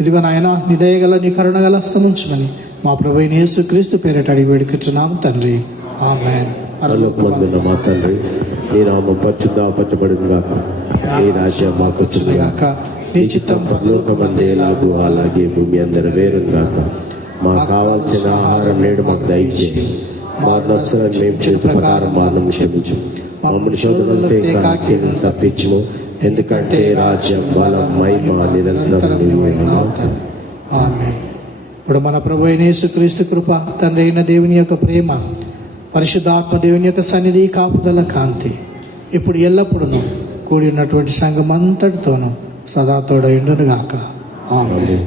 ఇదిగో నాయన నీ దయగల నీ కరుణగల హస్తం ఉంచమని మా ప్రభువైన యేసుక్రీస్తు పేరిట అడిగి వేడుకుంటున్నాము తండ్రి, ఆమేన్. పరలోకమందున్న మా తండ్రి, నీ నామం పరిశుద్ధపరచబడును గాక, నీ రాజ్యం మాకు వచ్చును గాక, నీ చిత్తం పరలోకమందు ఎలాగో అలాగే భూమి అందరి వేరును గాక. మాకు కావాల్సిన ఆహారం నేడు మాకు దయచేయి, మా నష్టం మేము చేత ప్రకారం మానము క్షమించు, మమ్మల్ని శోధనలతో కాకిని తప్పించుము, ఎందుకంటే రాజ్యం, బలం, మహిమ నిరంతరం నీవే. ఆమేన్. ఇప్పుడు మన ప్రభు అయిన యేసుక్రీస్తు కృప, తండ్రి అయిన దేవుని యొక్క ప్రేమ, పరిశుద్ధాత్మ దేవుని యొక్క సన్నిధి, కాపుదల, కాంతి ఇప్పుడు ఎల్లప్పుడూ కూడి ఉన్నటువంటి సంఘం అంతటితోనూ సదా తోడైండును గాక. ఆమేన్.